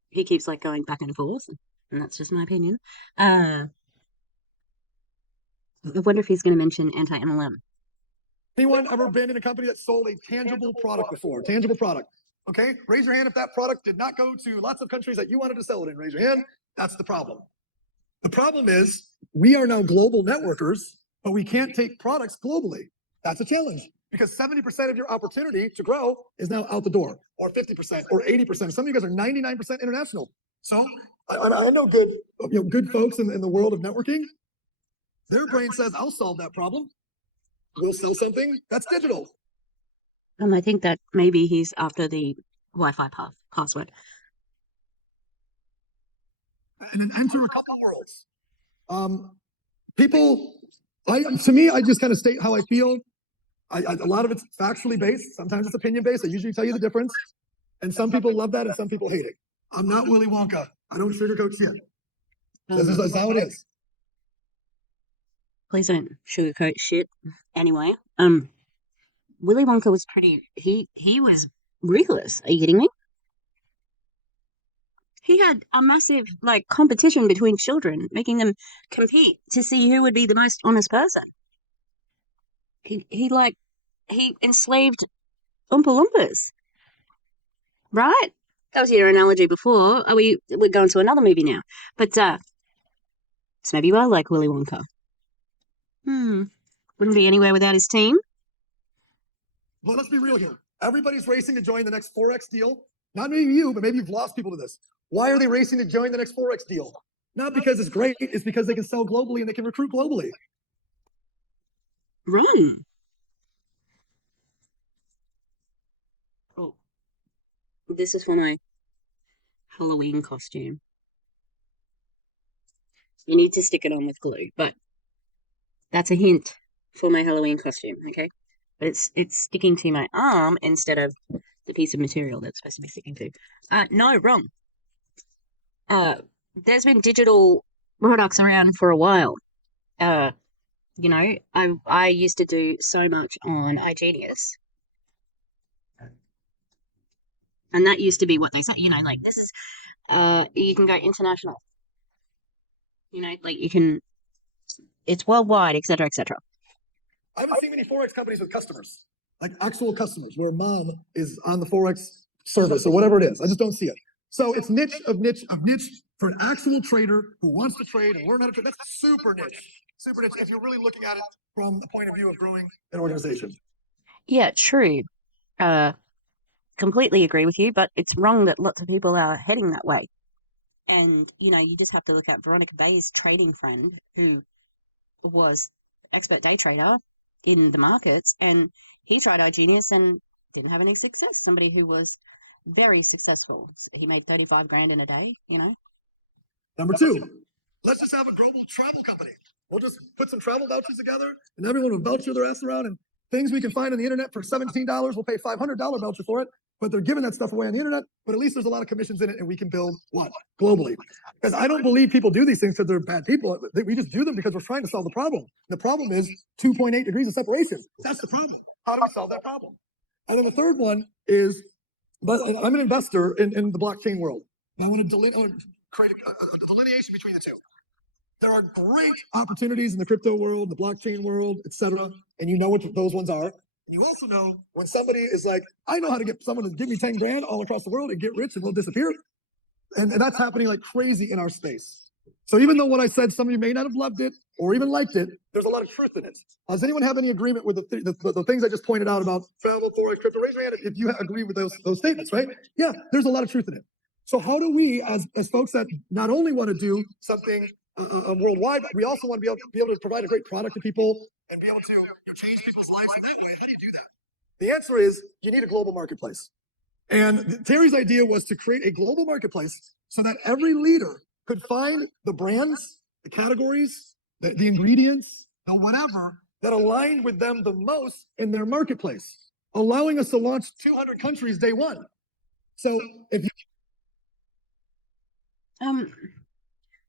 he keeps like going back and forth, and that's just my opinion. I wonder if he's going to mention anti-MLM. Anyone ever been in a company that sold a tangible product before? Tangible product. Okay, raise your hand if that product did not go to lots of countries that you wanted to sell it in. Raise your hand. That's the problem. The problem is we are now global networkers, but we can't take products globally. That's a challenge because 70% of your opportunity to grow is now out the door, or 50%, or 80%. Some of you guys are 99% international. So I know good folks in the world of networking. Their brain says, I'll solve that problem. We'll sell something that's digital. And I think that maybe he's after the Wi-Fi password. And then enter a couple worlds. To me, I just kind of state how I feel. A lot of it's factually based. Sometimes it's opinion based. I usually tell you the difference. And some people love that and some people hate it. I'm not Willy Wonka. I don't sugarcoat shit. That's how it is. Please don't sugarcoat shit. Anyway, Willy Wonka was he was ruthless. Are you kidding me? He had a massive competition between children, making them compete to see who would be the most honest person. He enslaved Oompa Loompas. Right? That was your analogy before. We're going to another movie now. But so maybe I like Willy Wonka. Wouldn't be anywhere without his team. Well, let's be real here. Everybody's racing to join the next 4X deal. Not maybe you, but maybe you've lost people to this. Why are they racing to join the next 4X deal? Not because it's great, it's because they can sell globally and they can recruit globally. wrong. Oh, this is for my Halloween costume. You need to stick it on with glue, but that's a hint for my Halloween costume, okay? But it's sticking to my arm instead of the piece of material that's supposed to be sticking to. No, wrong. There's been digital products around for a while. You know, I used to do so much on iGenius, and that used to be what they say. You know, like this is, you can go international. You know, like you can, it's worldwide, etc., etc. I haven't seen many Forex companies with customers, like actual customers, where mom is on the Forex service or whatever it is. I just don't see it. So it's niche of niche of niche for an actual trader who wants to trade and learn how to trade. That's super niche. Super niche if you're really looking at it from the point of view of growing an organization. Yeah, true. Completely agree with you, but it's wrong that lots of people are heading that way. And, you know, you just have to look at Veronica Bay's trading friend, who was expert day trader in the markets, and he tried iGenius and didn't have any success. Somebody who was very successful. He made 35 grand in a day, you know. Number two, let's just have a global travel company. We'll just put some travel vouchers together and everyone will voucher their ass around, and things we can find on the internet for $17, we'll pay $500 voucher for it, but they're giving that stuff away on the internet, but at least there's a lot of commissions in it and we can build what? Globally. Because I don't believe people do these things because they're bad people. We just do them because we're trying to solve the problem. The problem is 2.8 degrees of separation. That's the problem. How do we solve that problem? And then the third one is, but I'm an investor in the blockchain world. I want to create a delineation between the two. There are great opportunities in the crypto world, the blockchain world, etc. And you know what those ones are. And you also know when somebody is like, I know how to get someone to give me 10 grand all across the world and get rich and they'll disappear. And that's happening like crazy in our space. So even though what I said, some of you may not have loved it or even liked it, there's a lot of truth in it. Does anyone have any agreement with the things I just pointed out about travel, forex, crypto? Raise your hand if you agree with those statements, right? Yeah, there's a lot of truth in it. So how do we, as folks that not only want to do something worldwide, but we also want to be able to provide a great product to people and be able to change people's lives that way? How do you do that? The answer is you need a global marketplace. And Terry's idea was to create a global marketplace so that every leader could find the brands, the categories, the ingredients, the whatever that aligned with them the most in their marketplace, allowing us to launch 200 countries day one. So if you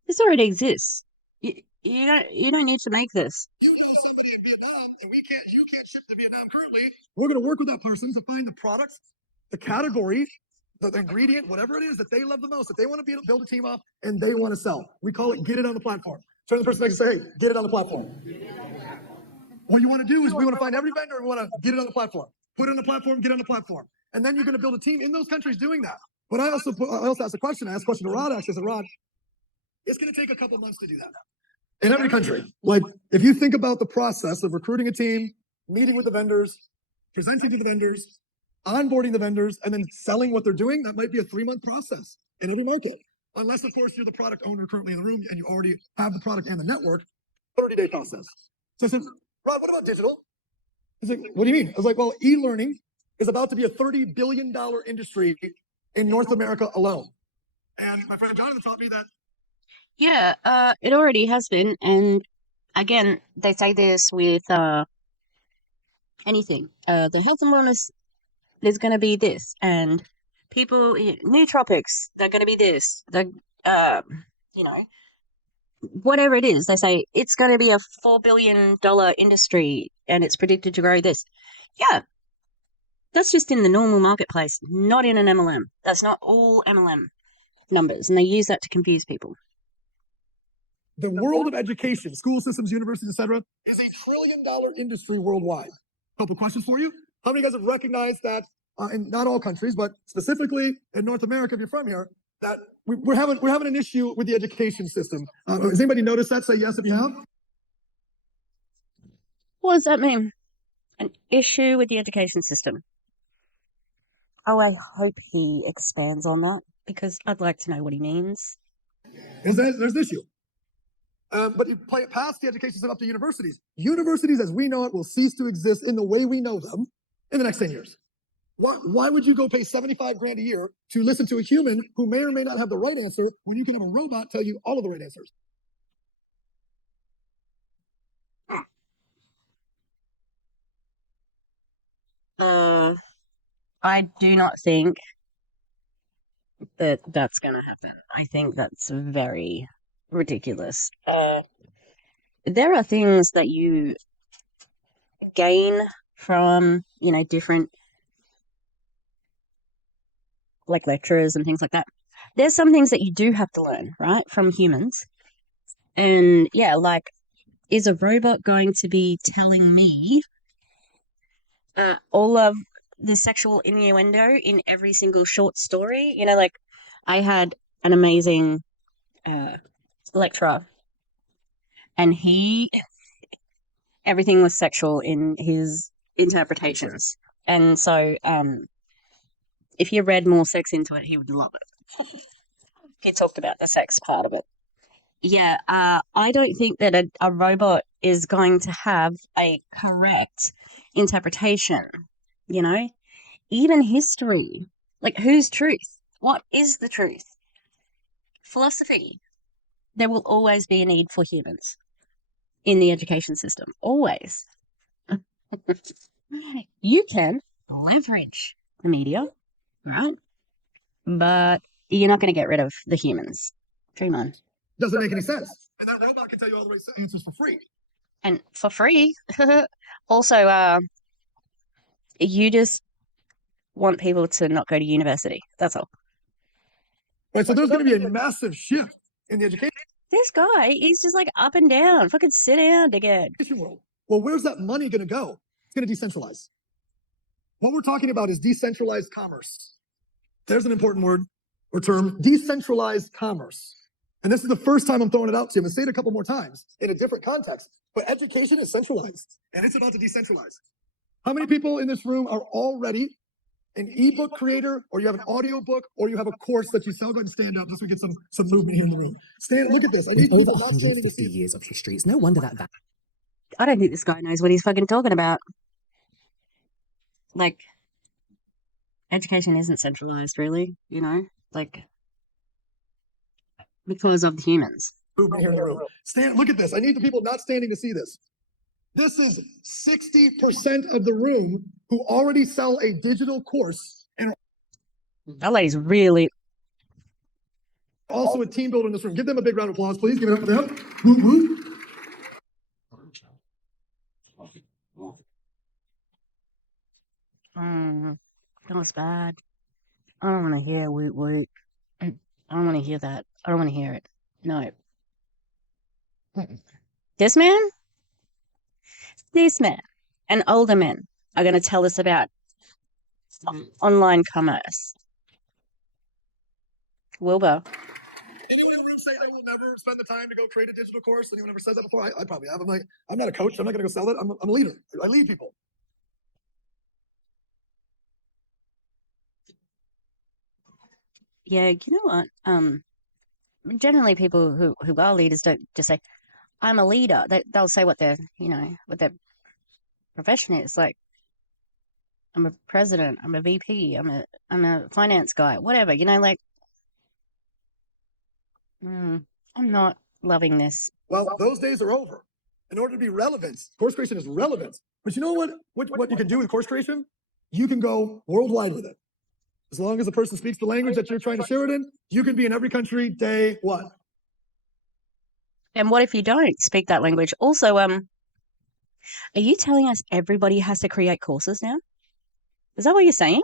This already exists. You don't need to make this. You know somebody in Vietnam and you can't ship to Vietnam currently, we're going to work with that person to find the products, the category, the ingredient, whatever it is that they love the most, that they want to build a team off and they want to sell. We call it get it on the platform. Turn to the person next and say, hey, get it on the platform. What you want to do is we want to find every vendor and we want to get it on the platform. Put it on the platform, get it on the platform. And then you're going to build a team in those countries doing that. But I also asked a question. I asked a question to Rod, actually. I said, Rod, it's going to take a couple months to do that. In every country. Like, if you think about the process of recruiting a team, meeting with the vendors, presenting to the vendors, onboarding the vendors, and then selling what they're doing, that might be a 3-month process in every market. Unless, of course, you're the product owner currently in the room and you already have the product and the network, 30-day process. So I said, Rod, what about digital? He's like, what do you mean? I was like, well, e-learning is about to be a $30 billion industry in North America alone. And my friend Jonathan taught me that. Yeah, it already has been, and again, they say this with anything. The health and wellness is going to be this, and people, nootropics, they're going to be this. You know, whatever it is, they say it's going to be a $4 billion industry, and it's predicted to grow this. Yeah, that's just in the normal marketplace, not in an MLM. That's not all MLM numbers, and they use that to confuse people. The world of education, school systems, universities, etc., is a $1 trillion industry worldwide. Couple questions for you. How many of you guys have recognized that in not all countries, but specifically in North America, if you're from here, that we're having an issue with the education system? Has anybody noticed that? Say yes if you have. What does that mean? An issue with the education system? Oh, I hope he expands on that because I'd like to know what he means. There's an issue. But you play it past the education system up to universities. Universities, as we know it, will cease to exist in the way we know them in the next 10 years. Why would you go pay 75 grand a year to listen to a human who may or may not have the right answer when you can have a robot tell you all of the right answers? I do not think that that's going to happen. I think that's very ridiculous. There are things that you gain from, different like lecturers and things like that. There's some things that you do have to learn, right, from humans. And yeah, like, is a robot going to be telling me all of the sexual innuendo in every single short story? Like, I had an amazing lecturer, and everything was sexual in his interpretations. And so, if you read more sex into it, he would love it. He talked about the sex part of it. Yeah, I don't think that a robot is going to have a correct interpretation, Even history. Like, whose truth? What is the truth? Philosophy. There will always be a need for humans in the education system. Always. You can leverage the media, right? But you're not going to get rid of the humans. Dream on. Doesn't make any sense. And that robot can tell you all the right answers for free. And for free. Also, you just want people to not go to university. That's all. Right, so there's going to be a massive shift in the education This guy, he's just like up and down. Fucking sit down, dickhead. world. Well, where's that money going to go? It's going to decentralize. What we're talking about is decentralized commerce. There's an important word or term, decentralized commerce. And this is the first time I'm throwing it out to you. I'm going to say it a couple more times in a different context. But education is centralized, and it's about to decentralize. How many people in this room are already an ebook creator, or you have an audio book, or you have a course that you sell? Go ahead and stand up just so we get some movement here in the room. Stand, look at this. I need Over people not standing to 150 see it. years of history. It's no wonder that I don't think this guy knows what he's fucking talking about. Like, education isn't centralized, really, Like, because of the humans. Movement here in the room. Stand, look at this. I need the people not standing to see this. This is 60% of the room who already sell a digital course and That lady's really... also a team builder in this room. Give them a big round of applause, please. Give it up for them. Woo, woo. That was bad. I don't want to hear woot woot. I don't want to hear that. I don't want to hear it. No. This man and older men are going to tell us about online commerce. Wilbur. Anyone in the room say I will never spend the time to go create a digital course? Anyone ever said that before? I probably have. I'm like, I'm not a coach. I'm not going to go sell it. I'm a leader. I lead people. Yeah, you know what? Generally people who are leaders don't just say, I'm a leader. They'll say what their profession is. Like, I'm a president, I'm a VP, I'm a finance guy, whatever, like, I'm not loving this. Well, those days are over. In order to be relevant, course creation is relevant. But you know what you can do with course creation? You can go worldwide with it. As long as the person speaks the language that you're trying to share it in, you can be in every country day one. And what if you don't speak that language? Also, are you telling us everybody has to create courses now? Is that what you're saying?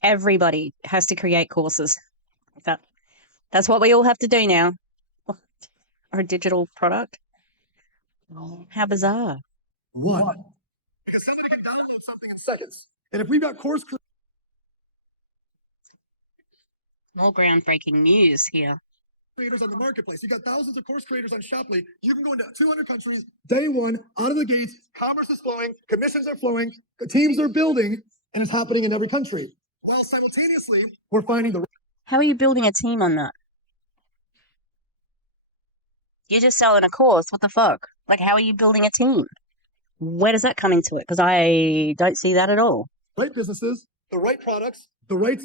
Everybody has to create courses. That's what we all have to do now. Or a digital product. How bizarre. One. Because somebody can download something in seconds. And if we've got course More groundbreaking news here. creators on the marketplace, you got thousands of course creators on Shoply. You can go into 200 countries day one, out of the gates. Commerce is flowing, commissions are flowing, the teams are building, and it's happening in every country. While simultaneously, we're finding the... How are you building a team on that? You're just selling a course. What the fuck? Like, how are you building a team? Where does that come into it? Because I don't see that at all. Right businesses, the right products, the right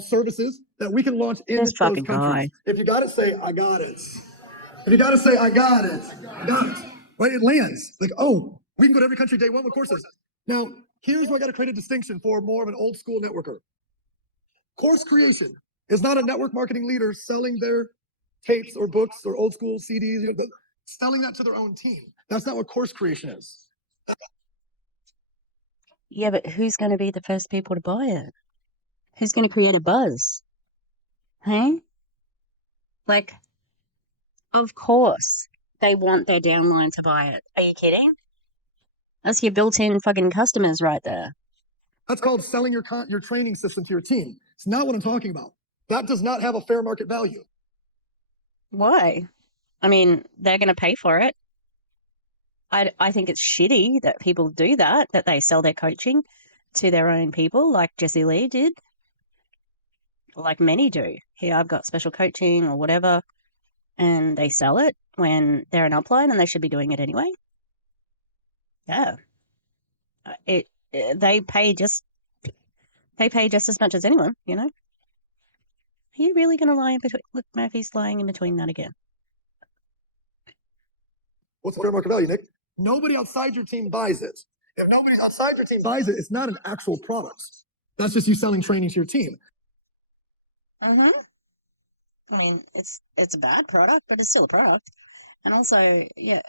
services that we can launch in This those fucking countries. guy. If you got to say, I got it. If you got to say, I got it, I got it. Right? It lands. Like, oh, we can go to every country day one with courses. Now, here's where I got to create a distinction for more of an old school networker. Course creation is not a network marketing leader selling their tapes or books or old school CDs, selling that to their own team. That's not what course creation is. Yeah, but who's going to be the first people to buy it? Who's going to create a buzz? Hey? Like, of course they want their downline to buy it. Are you kidding? That's your built-in fucking customers right there. That's called selling your training system to your team. It's not what I'm talking about. That does not have a fair market value. Why? I mean, they're going to pay for it. I think it's shitty that people do that they sell their coaching to their own people, like Jessie Lee did. Like many do. Here, I've got special coaching or whatever, and they sell it when they're an upline, and they should be doing it anyway. Yeah. They pay just as much as anyone, you know? Are you really going to lie in between? Look, Murphy's lying in between that again. What's the fair market value, Nick? Nobody outside your team buys it. If nobody outside your team buys it, it's not an actual product. That's just you selling training to your team. I mean, it's a bad product, but it's still a product. And also, yeah,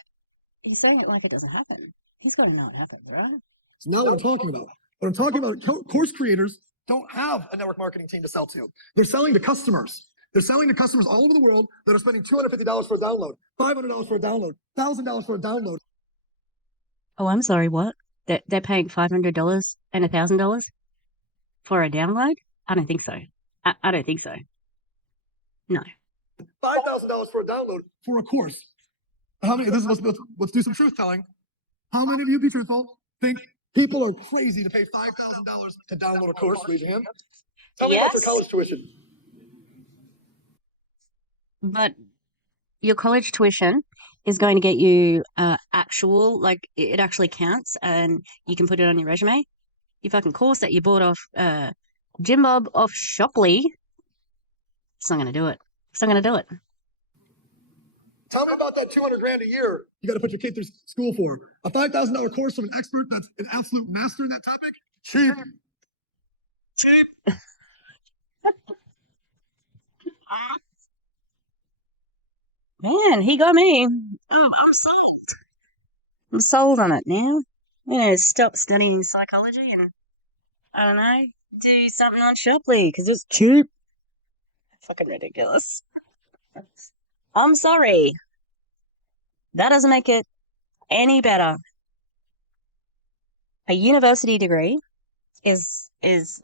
he's saying it like it doesn't happen. He's got to know it happens, right? It's not what I'm talking about. What I'm talking about, course creators don't have a network marketing team to sell to. They're selling to customers. They're selling to customers all over the world that are spending $250 for a download, $500 for a download, $1,000 for a download. Oh, I'm sorry, what? They're paying $500 and $1,000 for a download? I don't think so. I don't think so. No. $5,000 for a download for a course. How many? Let's do some truth telling. How many of you, be truthful, think people are crazy to pay $5,000 to download a course? Raise your hand. Tell me about your college tuition. But your college tuition is going to get you actual, like it actually counts, and you can put it on your resume. Your fucking course that you bought off Jim Bob off Shopley, it's not going to do it. It's not going to do it. Tell me about that 200 grand a year you got to put your kid through school for. A $5,000 course from an expert that's an absolute master in that topic? Cheap. Man, he got me. Oh, I'm sold. I'm sold on it now. You know, stop studying psychology and, I don't know, do something on Shopley because it's cheap. Fucking ridiculous. I'm sorry. That doesn't make it any better. A university degree is worth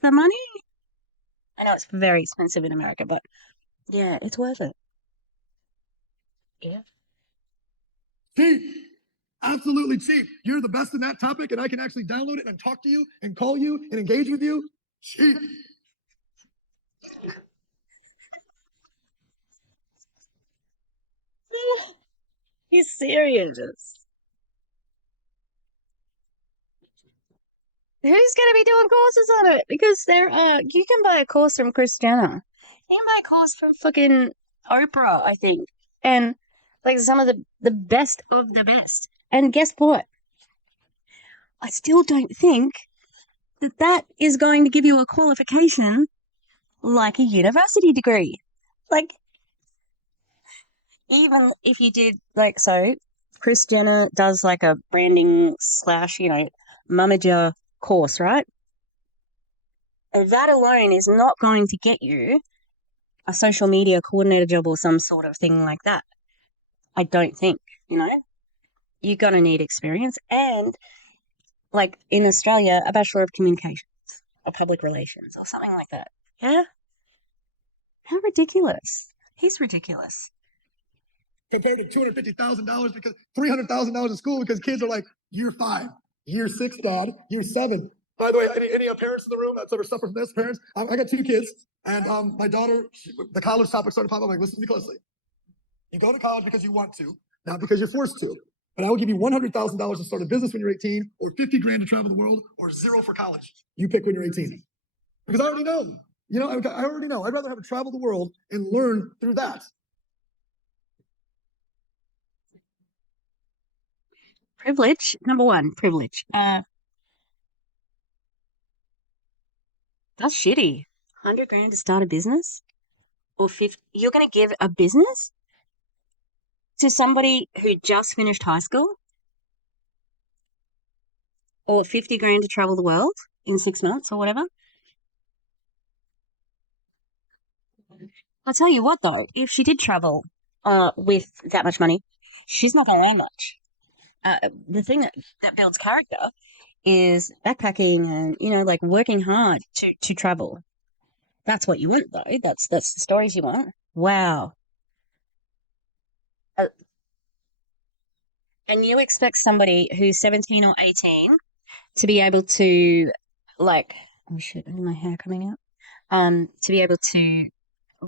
the money. I know it's very expensive in America, but yeah, it's worth it. Yeah. Cheap. Absolutely cheap. You're the best in that topic, and I can actually download it and talk to you and call you and engage with you. Cheap. He's serious. Who's going to be doing courses on it? Because you can buy a course from Kris Jenner. You can buy a course from fucking Oprah, I think. And like some of the best of the best. And guess what? I still don't think that is going to give you a qualification like a university degree. Like, even if you did, like, so Kris Jenner does like a branding / momager course, right? And that alone is not going to get you a social media coordinator job or some sort of thing like that. I don't think, you're going to need experience and, like, in Australia, a Bachelor of Communications or Public Relations or something like that. Yeah? How ridiculous. He's ridiculous. Compared to $250,000 because $300,000 in school because kids are like, year 5, year 6, dad, year 7. By the way, any parents in the room that's ever suffered from this? Parents, I got 2 kids, and my daughter, the college topic started popping up. I'm like, listen to me closely. You go to college because you want to, not because you're forced to. But I will give you $100,000 to start a business when you're 18, or 50 grand to travel the world, or 0 for college. You pick when you're 18. Because I already know. You know, I already know. I'd rather have to travel the world and learn through that. Privilege. Number 1, privilege. That's shitty. 100 grand to start a business? Or 50? You're going to give a business to somebody who just finished high school? Or 50 grand to travel the world in 6 months or whatever? I'll tell you what though, if she did travel with that much money, she's not going to earn much. The thing that builds character is backpacking and, you know, like working hard to travel. That's what you want though. That's the stories you want. Wow. And you expect somebody who's 17 or 18 to be able to, like, oh shit, my hair coming out. To be able to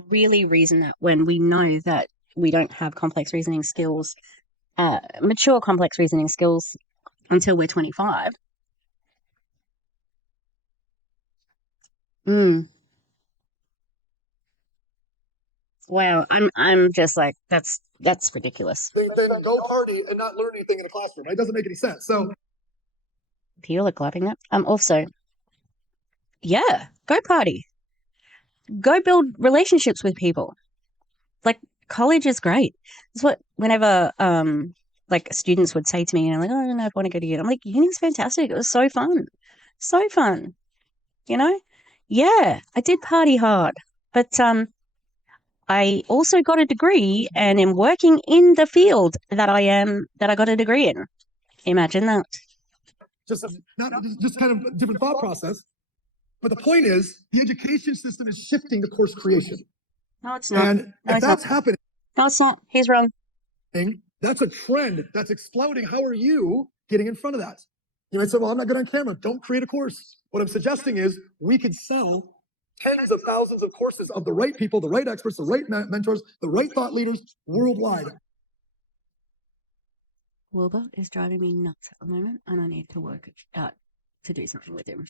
really reason that when we know that we don't have complex reasoning skills, mature complex reasoning skills until we're 25. Wow, I'm just like, that's ridiculous. They go party and not learn anything in a classroom. It doesn't make any sense. So People are clapping that. Also, yeah, go party. Go build relationships with people. Like, college is great. That's what whenever like students would say to me, you know, like, oh, I don't know if I want to go to uni. I'm like, uni's fantastic. It was so fun. So fun. You know? Yeah, I did party hard. But I also got a degree and am working in the field that I got a degree in. Imagine that. just kind of different thought process. But the point is, the education system is shifting to course creation. No, it's not. And if that's happening, No, it's not. He's wrong. that's a trend that's exploding. How are you getting in front of that? You might say, well, I'm not good on camera. Don't create a course. What I'm suggesting is we could sell tens of thousands of courses of the right people, the right experts, the right mentors, the right thought leaders worldwide. Wilbur is driving me nuts at the moment, and I need to work out to do something with him.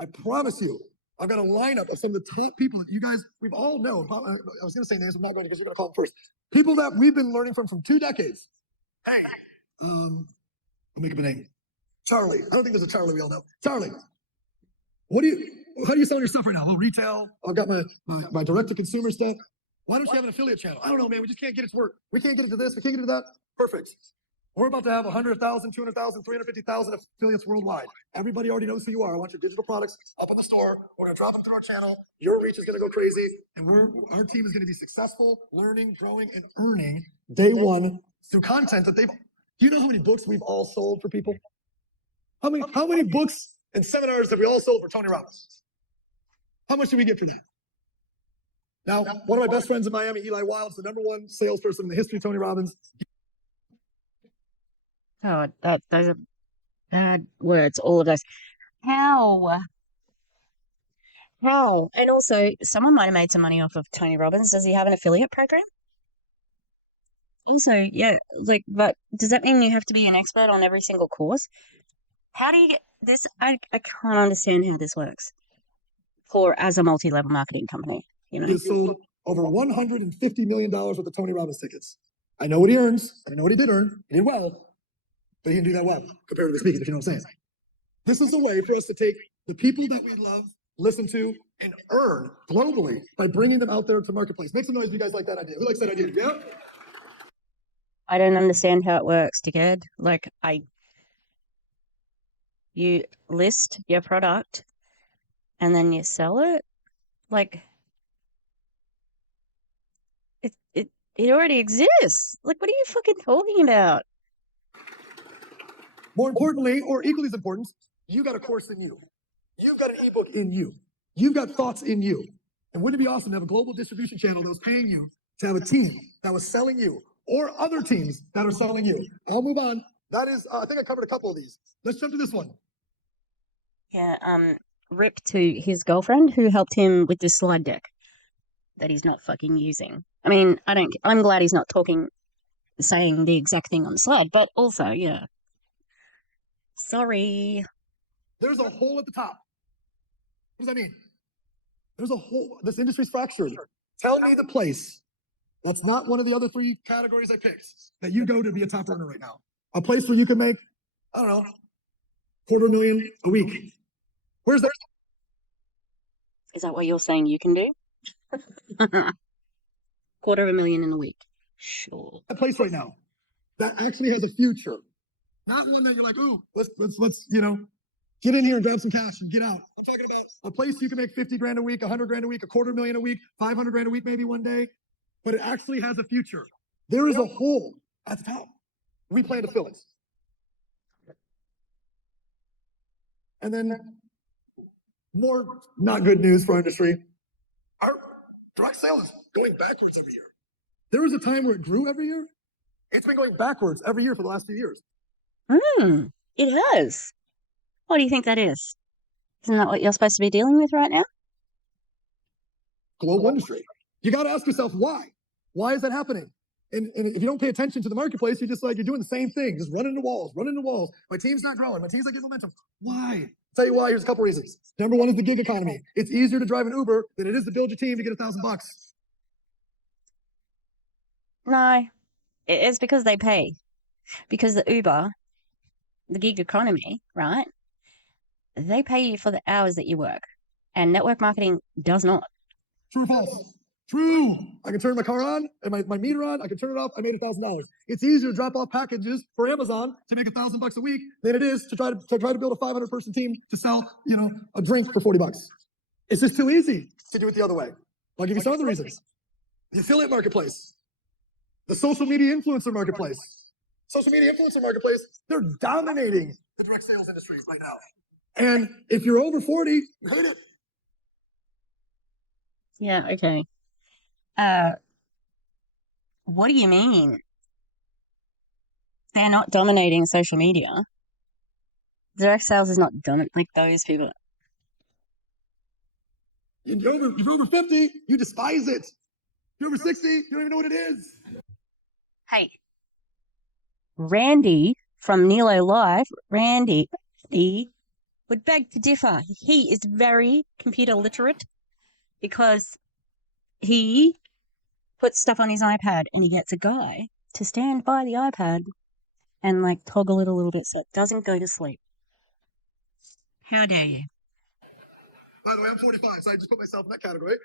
I promise you, I've got a lineup of some of the top people that you guys, we've all known. I was going to say names, I'm not going to because you're going to call them first. People that we've been learning from 2 decades. Hey, I'll make up a name. Charlie. I don't think there's a Charlie we all know. Charlie, how do you sell your stuff right now? A little retail. I've got my direct-to-consumer stuff. Why don't you have an affiliate channel? I don't know, man. We just can't get it to work. We can't get it to this. We can't get it to that. Perfect. We're about to have 100,000, 200,000, 350,000 affiliates worldwide. Everybody already knows who you are. I want your digital products up in the store. We're going to drop them through our channel. Your reach is going to go crazy. And our team is going to be successful, learning, growing, and earning day one through content that they've. Do you know how many books we've all sold for people? How many books and seminars have we all sold for Tony Robbins? How much do we get for that? Now, one of my best friends in Miami, Eli Wild's the #1 salesperson in the history of Tony Robbins. Oh, those are bad words, all of those. How? And also, someone might have made some money off of Tony Robbins. Does he have an affiliate program? Also, yeah, like, but does that mean you have to be an expert on every single course? How do you get this? I can't understand how this works as a multi-level marketing company, you know? He has sold over $150 million worth of Tony Robbins tickets. I know what he earns. I know what he did earn. He did well, but he didn't do that well, comparatively speaking, if you know what I'm saying. This is a way for us to take the people that we love, listen to, and earn globally by bringing them out there to marketplace. Make some noise if you guys like that idea. Who likes that idea? Yeah? I don't understand how it works, dickhead. Like, you list your product and then you sell it? Like, it already exists. Like, what are you fucking talking about? More importantly, or equally as important, you got a course in you. You've got an ebook in you. You've got thoughts in you. And wouldn't it be awesome to have a global distribution channel that was paying you to have a team that was selling you, or other teams that are selling you? I'll move on. That is, I think I covered a couple of these. Let's jump to this one. Yeah, rip to his girlfriend who helped him with this slide deck that he's not fucking using. I mean, I'm glad he's not saying the exact thing on the slide, but also, yeah. Sorry. There's a hole at the top. What does that mean? There's a hole. This industry's fractured. Tell me the place that's not one of the other three categories I picked that you go to be a top earner right now. A place where you can make, I don't know, $250,000 a week. Where's that? Is that what you're saying you can do? $250,000 in a week. Sure. That place right now that actually has a future. Not one that you're like, ooh, let's get in here and grab some cash and get out. I'm talking about a place you can make 50 grand a week, 100 grand a week, $250,000 a week, 500 grand a week, maybe one day, but it actually has a future. There is a hole at the top. We plan to fill it. And then more not good news for our industry. Our direct sales is going backwards every year. There was a time where it grew every year. It's been going backwards every year for the last few years. It has. What do you think that is? Isn't that what you're supposed to be dealing with right now? Global industry. You got to ask yourself why. Why is that happening? And if you don't pay attention to the marketplace, you're just like, you're doing the same thing, just running into walls. My team's not growing. My team's not getting momentum. Why? I'll tell you why. Here's a couple reasons. Number one is the gig economy. It's easier to drive an Uber than it is to build your team to get $1,000. No, it's because they pay. Because the Uber, the gig economy, right? They pay you for the hours that you work. And network marketing does not. True or false? True. I can turn my car on and my meter on. I can turn it off. I made $1,000. It's easier to drop off packages for Amazon to make $1,000 a week than it is to try to build a 500-person team to sell, a drink for $40. It's just too easy to do it the other way. I'll give you some of the reasons. The affiliate marketplace, the social media influencer marketplace. Social media influencer marketplace, they're dominating the direct sales industry right now. And if you're over 40, you hate it. Yeah, okay. What do you mean? They're not dominating social media. Direct sales is not like those people. If you're over 50, you despise it. If you're over 60, you don't even know what it is. Hey, Randy from Nilo Live, Randy would beg to differ. He is very computer literate because he puts stuff on his iPad and he gets a guy to stand by the iPad and toggle it a little bit so it doesn't go to sleep. How dare you? By the way, I'm 45, so I just put myself in that category.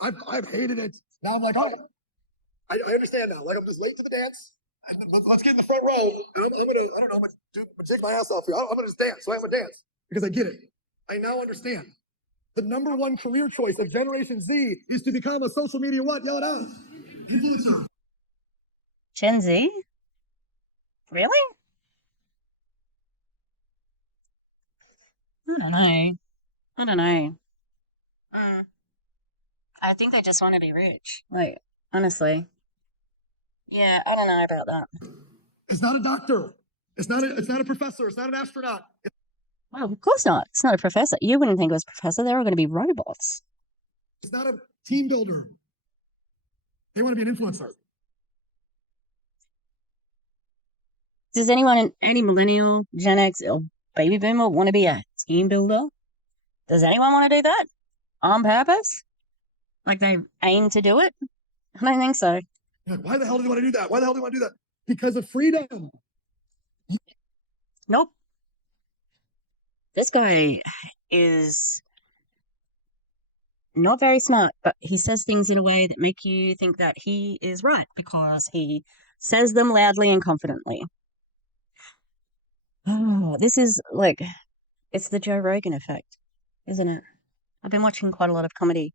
I've hated it. Now I'm like, oh, I understand now. I'm just late to the dance. Let's get in the front row. And I'm gonna jig my ass off here. I'm gonna just dance. So I'm gonna dance because I get it. I now understand. The number one career choice of Generation Z is to become a social media what? Yell it out. Influencer. Gen Z? Really? I don't know. I think they just want to be rich. Honestly. Yeah, I don't know about that. It's not a doctor. It's not a professor. It's not an astronaut. Well, of course not. It's not a professor. You wouldn't think it was a professor. They're all going to be robots. It's not a team builder. They want to be an influencer. Does any millennial, Gen X, or baby boomer want to be a team builder? Does anyone want to do that? On purpose? They aim to do it? I don't think so. Why the hell do they want to do that? Why the hell do they want to do that? Because of freedom. Nope. This guy is not very smart, but he says things in a way that make you think that he is right because he says them loudly and confidently. Oh, this is it's the Joe Rogan effect, isn't it? I've been watching quite a lot of comedy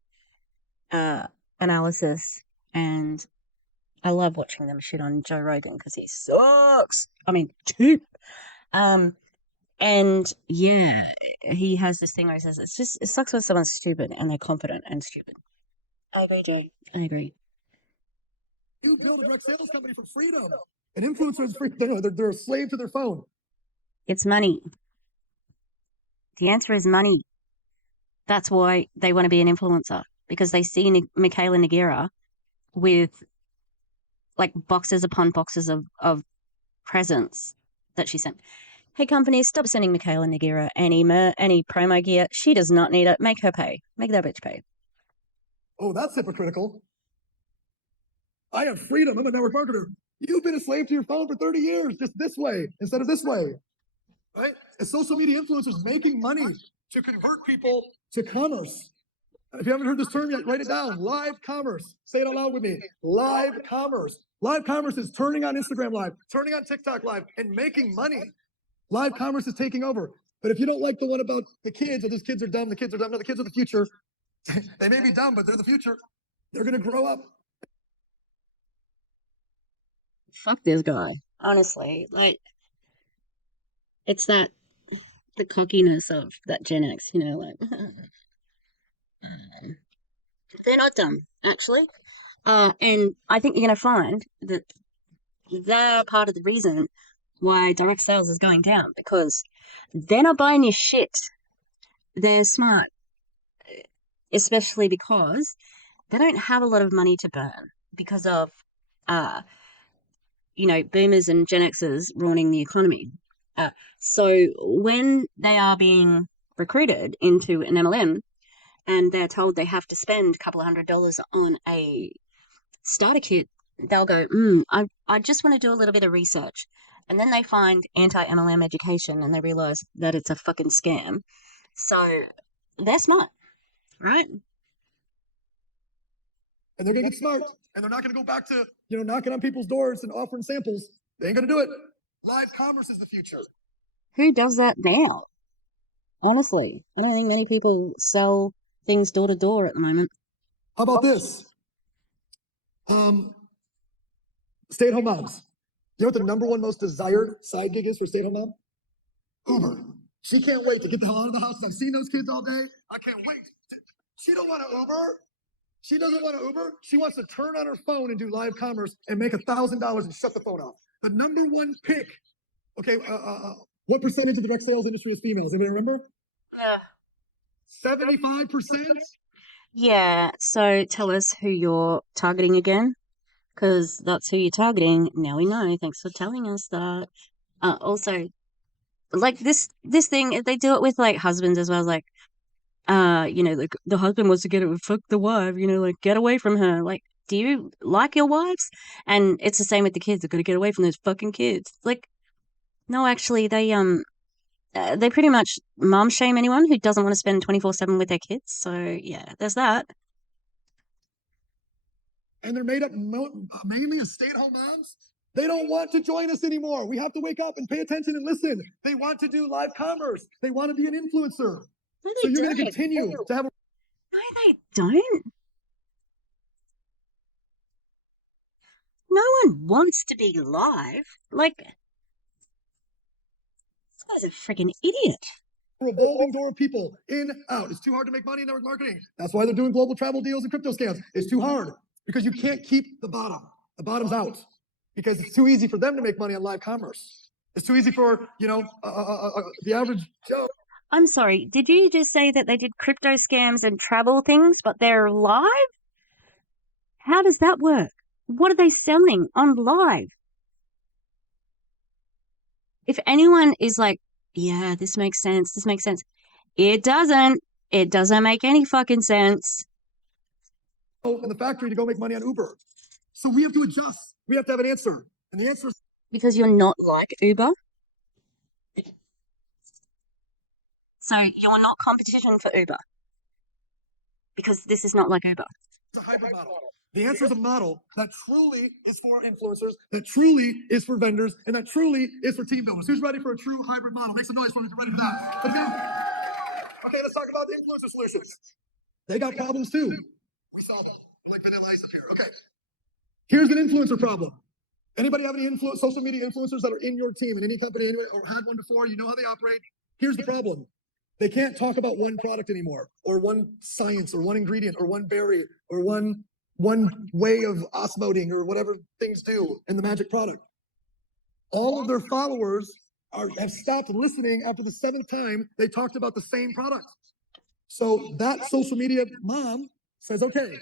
analysis, and I love watching them shit on Joe Rogan because he sucks. I mean, too. And yeah, he has this thing where he says, it sucks when someone's stupid and they're confident and stupid. I agree, Joe. I agree. You build a direct sales company for freedom. An influencer is free. They're a slave to their phone. It's money. The answer is money. That's why they want to be an influencer, because they see Michaela Nigira with like boxes upon boxes of presents that she sent. Hey, companies, stop sending Michaela Nigira any promo gear. She does not need it. Make her pay. Make that bitch pay. Oh, that's hypocritical. I have freedom. I'm a network marketer. You've been a slave to your phone for 30 years, just this way instead of this way. Right? As social media influencers making money to convert people to commerce. If you haven't heard this term yet, write it down. Live commerce. Say it out loud with me. Live commerce. Live commerce is turning on Instagram Live, turning on TikTok Live, and making money. Live commerce is taking over. But if you don't like the one about the kids, or these kids are dumb, the kids are dumb, no, the kids are the future. They may be dumb, but they're the future. They're going to grow up. Fuck this guy. Honestly, like, it's the cockiness of that Gen X, you know, like, they're not dumb, actually. And I think you're going to find that they're part of the reason why direct sales is going down, because they're not buying your shit. They're smart, especially because they don't have a lot of money to burn because of, boomers and Gen Xers ruining the economy. So when they are being recruited into an MLM and they're told they have to spend a couple of $100 on a starter kit, they'll go, I just want to do a little bit of research. And then they find anti-MLM education and they realize that it's a fucking scam. So they're smart, right? And they're going to get smart. And they're not going to go back to, knocking on people's doors and offering samples. They ain't going to do it. Live commerce is the future. Who does that now? Honestly, I don't think many people sell things door to door at the moment. How about this? Stay-at-home moms. You know what the number one most desired side gig is for stay-at-home mom? Uber. She can't wait to get the hell out of the house. I've seen those kids all day. I can't wait. She don't want to Uber. She doesn't want to Uber. She wants to turn on her phone and do live commerce and make $1,000 and shut the phone off. The number one pick. Okay, what percentage of the direct sales industry is females? Anybody remember? 75%? Yeah, so tell us who you're targeting again, because that's who you're targeting. Now we know. Thanks for telling us that. Also, like this thing, they do it with like husbands as well. Like, like the husband wants to get it, fuck the wife, like get away from her. Like, do you like your wives? And it's the same with the kids. They've got to get away from those fucking kids. Like, no, actually, they pretty much mom shame anyone who doesn't want to spend 24/7 with their kids. So yeah, there's that. And they're made up mainly of stay-at-home moms. They don't want to join us anymore. We have to wake up and pay attention and listen. They want to do live commerce. They want to be an influencer. No, So you're going to continue to have a... No, they don't. No one wants to be live. Like, this guy's a freaking idiot. revolving door of people in, out. It's too hard to make money in network marketing. That's why they're doing global travel deals and crypto scams. It's too hard because you can't keep the bottom. The bottom's out because it's too easy for them to make money on live commerce. It's too easy for, the average Joe. I'm sorry, did you just say that they did crypto scams and travel things, but they're live? How does that work? What are they selling on live? If anyone is like, yeah, this makes sense, it doesn't. It doesn't make any fucking sense. In the factory to go make money on Uber. So we have to adjust. We have to have an answer. And the answer is because you're not like Uber. So you're not competition for Uber. Because this is not like Uber. it's a hybrid model. The answer is a model that truly is for influencers, that truly is for vendors, and that truly is for team builders. Who's ready for a true hybrid model? Make some noise for me. Ready for that. Let's go. Okay, let's talk about the influencer solutions. They got problems too. We solve them like vanilla ice up here. Okay. Here's an influencer problem. Anybody have any social media influencers that are in your team in any company anyway, or had one before? You know how they operate. Here's the problem. They can't talk about one product anymore, or one science, or one ingredient, or one berry, or one way of osmoting, or whatever things do in the magic product. all of their followers have stopped listening after the 7th time they talked about the same product. So that social media mom says, okay,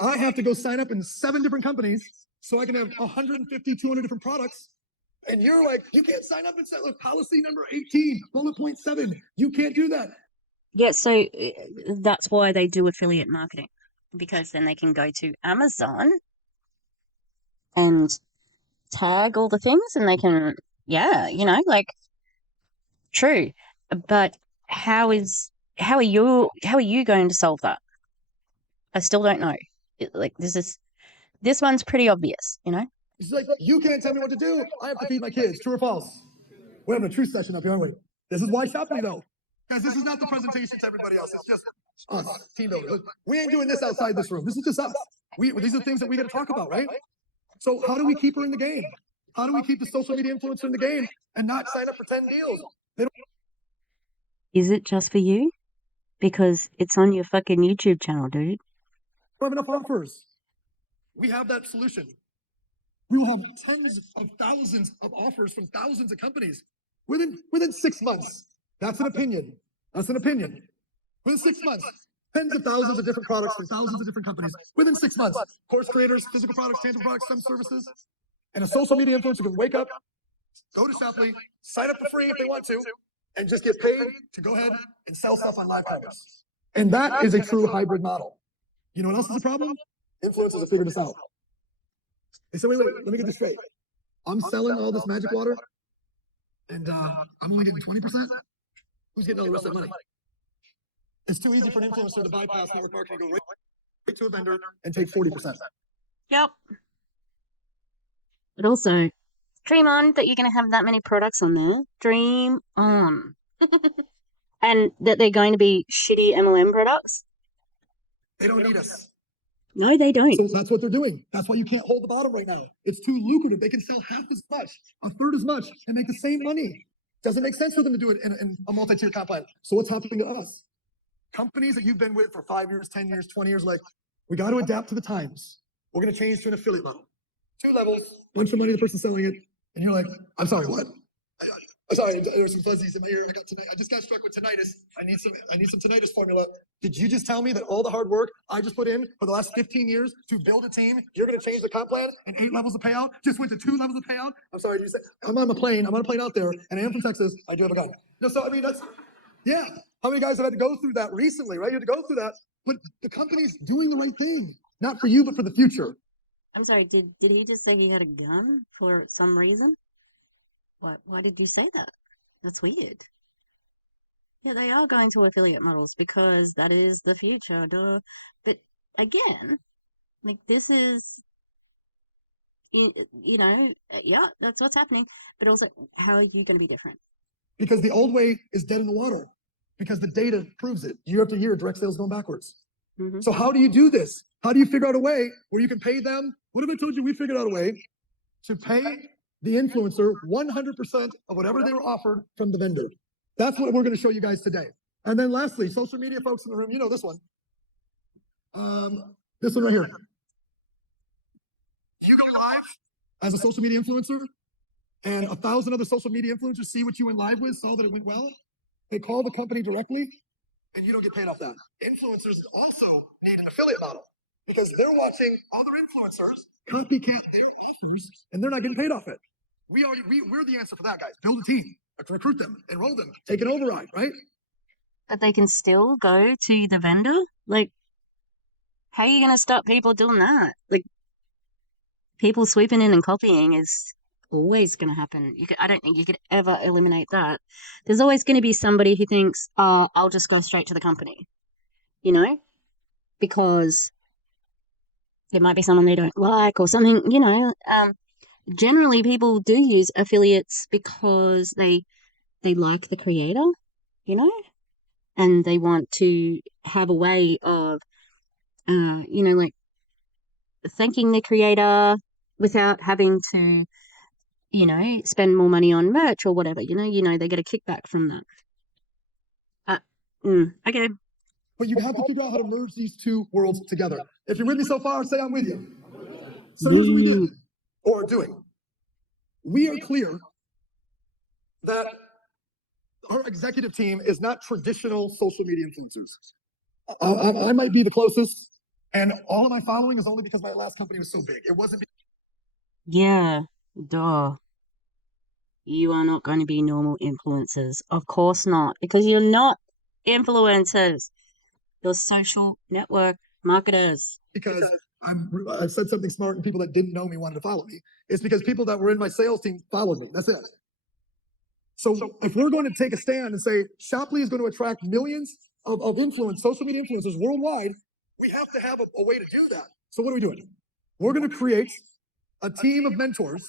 I have to go sign up in 7 different companies so I can have 150, 200 different products. And you're like, you can't sign up and say, look, policy number 18, bullet point 7. You can't do that. Yeah, so that's why they do affiliate marketing, because then they can go to Amazon and tag all the things and they can, yeah, like, true. But how are you going to solve that? I still don't know. Like, this one's pretty obvious, It's like, you can't tell me what to do. I have to feed my kids. True or false? We're having a truth session up here, aren't we? This is why Shopley, though. Guys, this is not the presentation to everybody else. It's just us, team builders. Look, we ain't doing this outside this room. This is just us. These are things that we got to talk about, right? So how do we keep her in the game? How do we keep the social media influencer in the game and not sign up for 10 deals? Is it just for you? Because it's on your fucking YouTube channel, dude. We have enough offers. We have that solution. We will have tens of thousands of offers from thousands of companies within 6 months. That's an opinion. That's an opinion. Within 6 months, tens of thousands of different products from thousands of different companies. Within 6 months, course creators, physical products, tangible products, some services, and a social media influencer can wake up, go to Shopley, sign up for free if they want to, and just get paid to go ahead and sell stuff on live comments. And that is a true hybrid model. You know what else is a problem? Influencers have figured this out. They said, wait, let me get this straight. I'm selling all this magic water, and I'm only getting 20%? Who's getting all the rest of the money? It's too easy for an influencer to bypass network marketing, go right to a vendor and take 40%. Yep. But also, dream on that you're going to have that many products on there. Dream on. And that they're going to be shitty MLM products. They don't need us. No, they don't. So that's what they're doing. That's why you can't hold the bottom right now. It's too lucrative. They can sell half as much, a third as much, and make the same money. Doesn't make sense for them to do it in a multi-tier comp plan. So what's happening to us? Companies that you've been with for 5 years, 10 years, 20 years, like, we got to adapt to the times. We're going to change to an affiliate model. 2 levels, bunch of money to the person selling it, and you're like, I'm sorry, what? I'm sorry, there's some fuzzies in my ear. I just got struck with tinnitus. I need some tinnitus formula. Did you just tell me that all the hard work I just put in for the last 15 years to build a team, you're going to change the comp plan and 8 levels of payout just went to 2 levels of payout? I'm sorry, did you say? I'm on a plane out there, and I am from Texas. I do have a gun. No, so I mean, yeah. How many guys have had to go through that recently, right? You had to go through that, but the company's doing the right thing, not for you, but for the future. I'm sorry, did he just say he had a gun for some reason? Why did you say that? That's weird. Yeah, they are going to affiliate models because that is the future, duh. But again, like, this is, yeah, that's what's happening. But also, how are you going to be different? Because the old way is dead in the water. Because the data proves it. Year after year, direct sales going backwards. Mm-hmm. So how do you do this? How do you figure out a way where you can pay them? What if I told you we figured out a way to pay the influencer 100% of whatever they were offered from the vendor? That's what we're going to show you guys today. And then lastly, social media folks in the room, you know this one. This one right here. You go live as a social media influencer, and 1,000 other social media influencers see what you went live with, saw that it went well. They call the company directly, and you don't get paid off that. Influencers also need an affiliate model because they're watching other influencers copycat their offers, and they're not getting paid off it. We're the answer for that, guys. Build a team, recruit them, enroll them, take an override, right? But they can still go to the vendor? Like, how are you going to stop people doing that? Like, people sweeping in and copying is always going to happen. I don't think you could ever eliminate that. There's always going to be somebody who thinks, oh, I'll just go straight to the company, because it might be someone they don't like or something, generally people do use affiliates because they like the creator, and they want to have a way of, like, thanking the creator without having to, spend more money on merch or whatever, they get a kickback from that. Okay. But you have to figure out how to merge these two worlds together. If you're with me so far, say I'm with you. So here's what we did, or doing. we are clear that our executive team is not traditional social media influencers. I might be the closest, and all of my following is only because my last company was so big. It wasn't. Yeah, duh. You are not going to be normal influencers. Of course not, because you're not influencers. You're social network marketers. Because I said something smart and people that didn't know me wanted to follow me. It's because people that were in my sales team followed me. That's it. So if we're going to take a stand and say Shopley is going to attract millions of influence, social media influencers worldwide, we have to have a way to do that. So what are we doing? We're going to create a team of mentors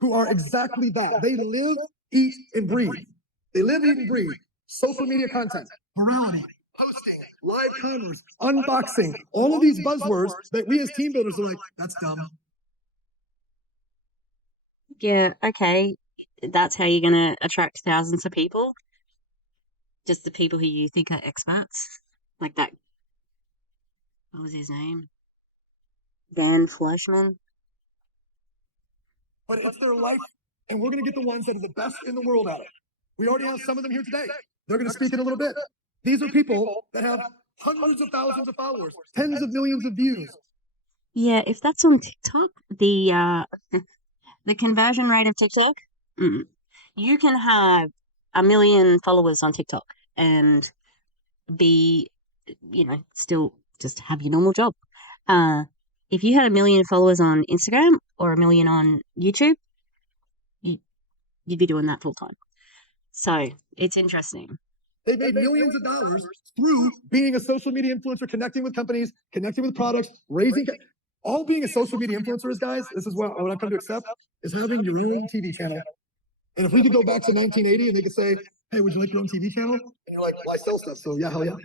who are exactly that. They live, eat, and breathe. They live, eat, and breathe social media content, morality, posting, live commerce, unboxing, all of these buzzwords that we as team builders are like, that's dumb. Yeah, okay. That's how you're going to attract thousands of people? Just the people who you think are experts? Like that. What was his name? Van Fleischman? But it's their life, and we're going to get the ones that are the best in the world at it. We already have some of them here today. They're going to speak in a little bit. These are people that have hundreds of thousands of followers, tens of millions of views. Yeah, if that's on TikTok, the conversion rate of TikTok, you can have 1 million followers on TikTok and be, still just have your normal job. If you had 1 million followers on Instagram or 1 million on YouTube, you'd be doing that full time. So it's interesting. They made millions of dollars through being a social media influencer, connecting with companies, connecting with products, all being a social media influencer is, guys, this is what I've come to accept, is having your own TV channel. And if we could go back to 1980 and they could say, hey, would you like your own TV channel? And you're like, well, I sell stuff, so yeah, hell yeah.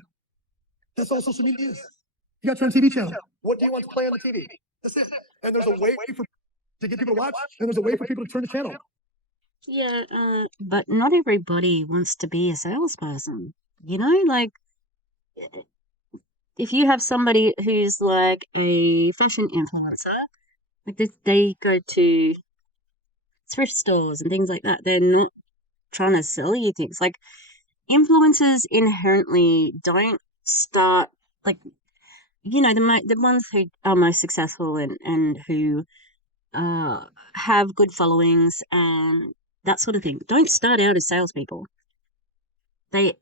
That's all social media is. You got your own TV channel. What do you want to play on the TV? That's it. And there's a way to get people to watch, and there's a way for people to turn the channel. Yeah, but not everybody wants to be a salesperson. Like if you have somebody who's like a fashion influencer, like they go to thrift stores and things like that. They're not trying to sell you things. Like influencers inherently don't start like the ones who are most successful and who have good followings and that sort of thing don't start out as salespeople. They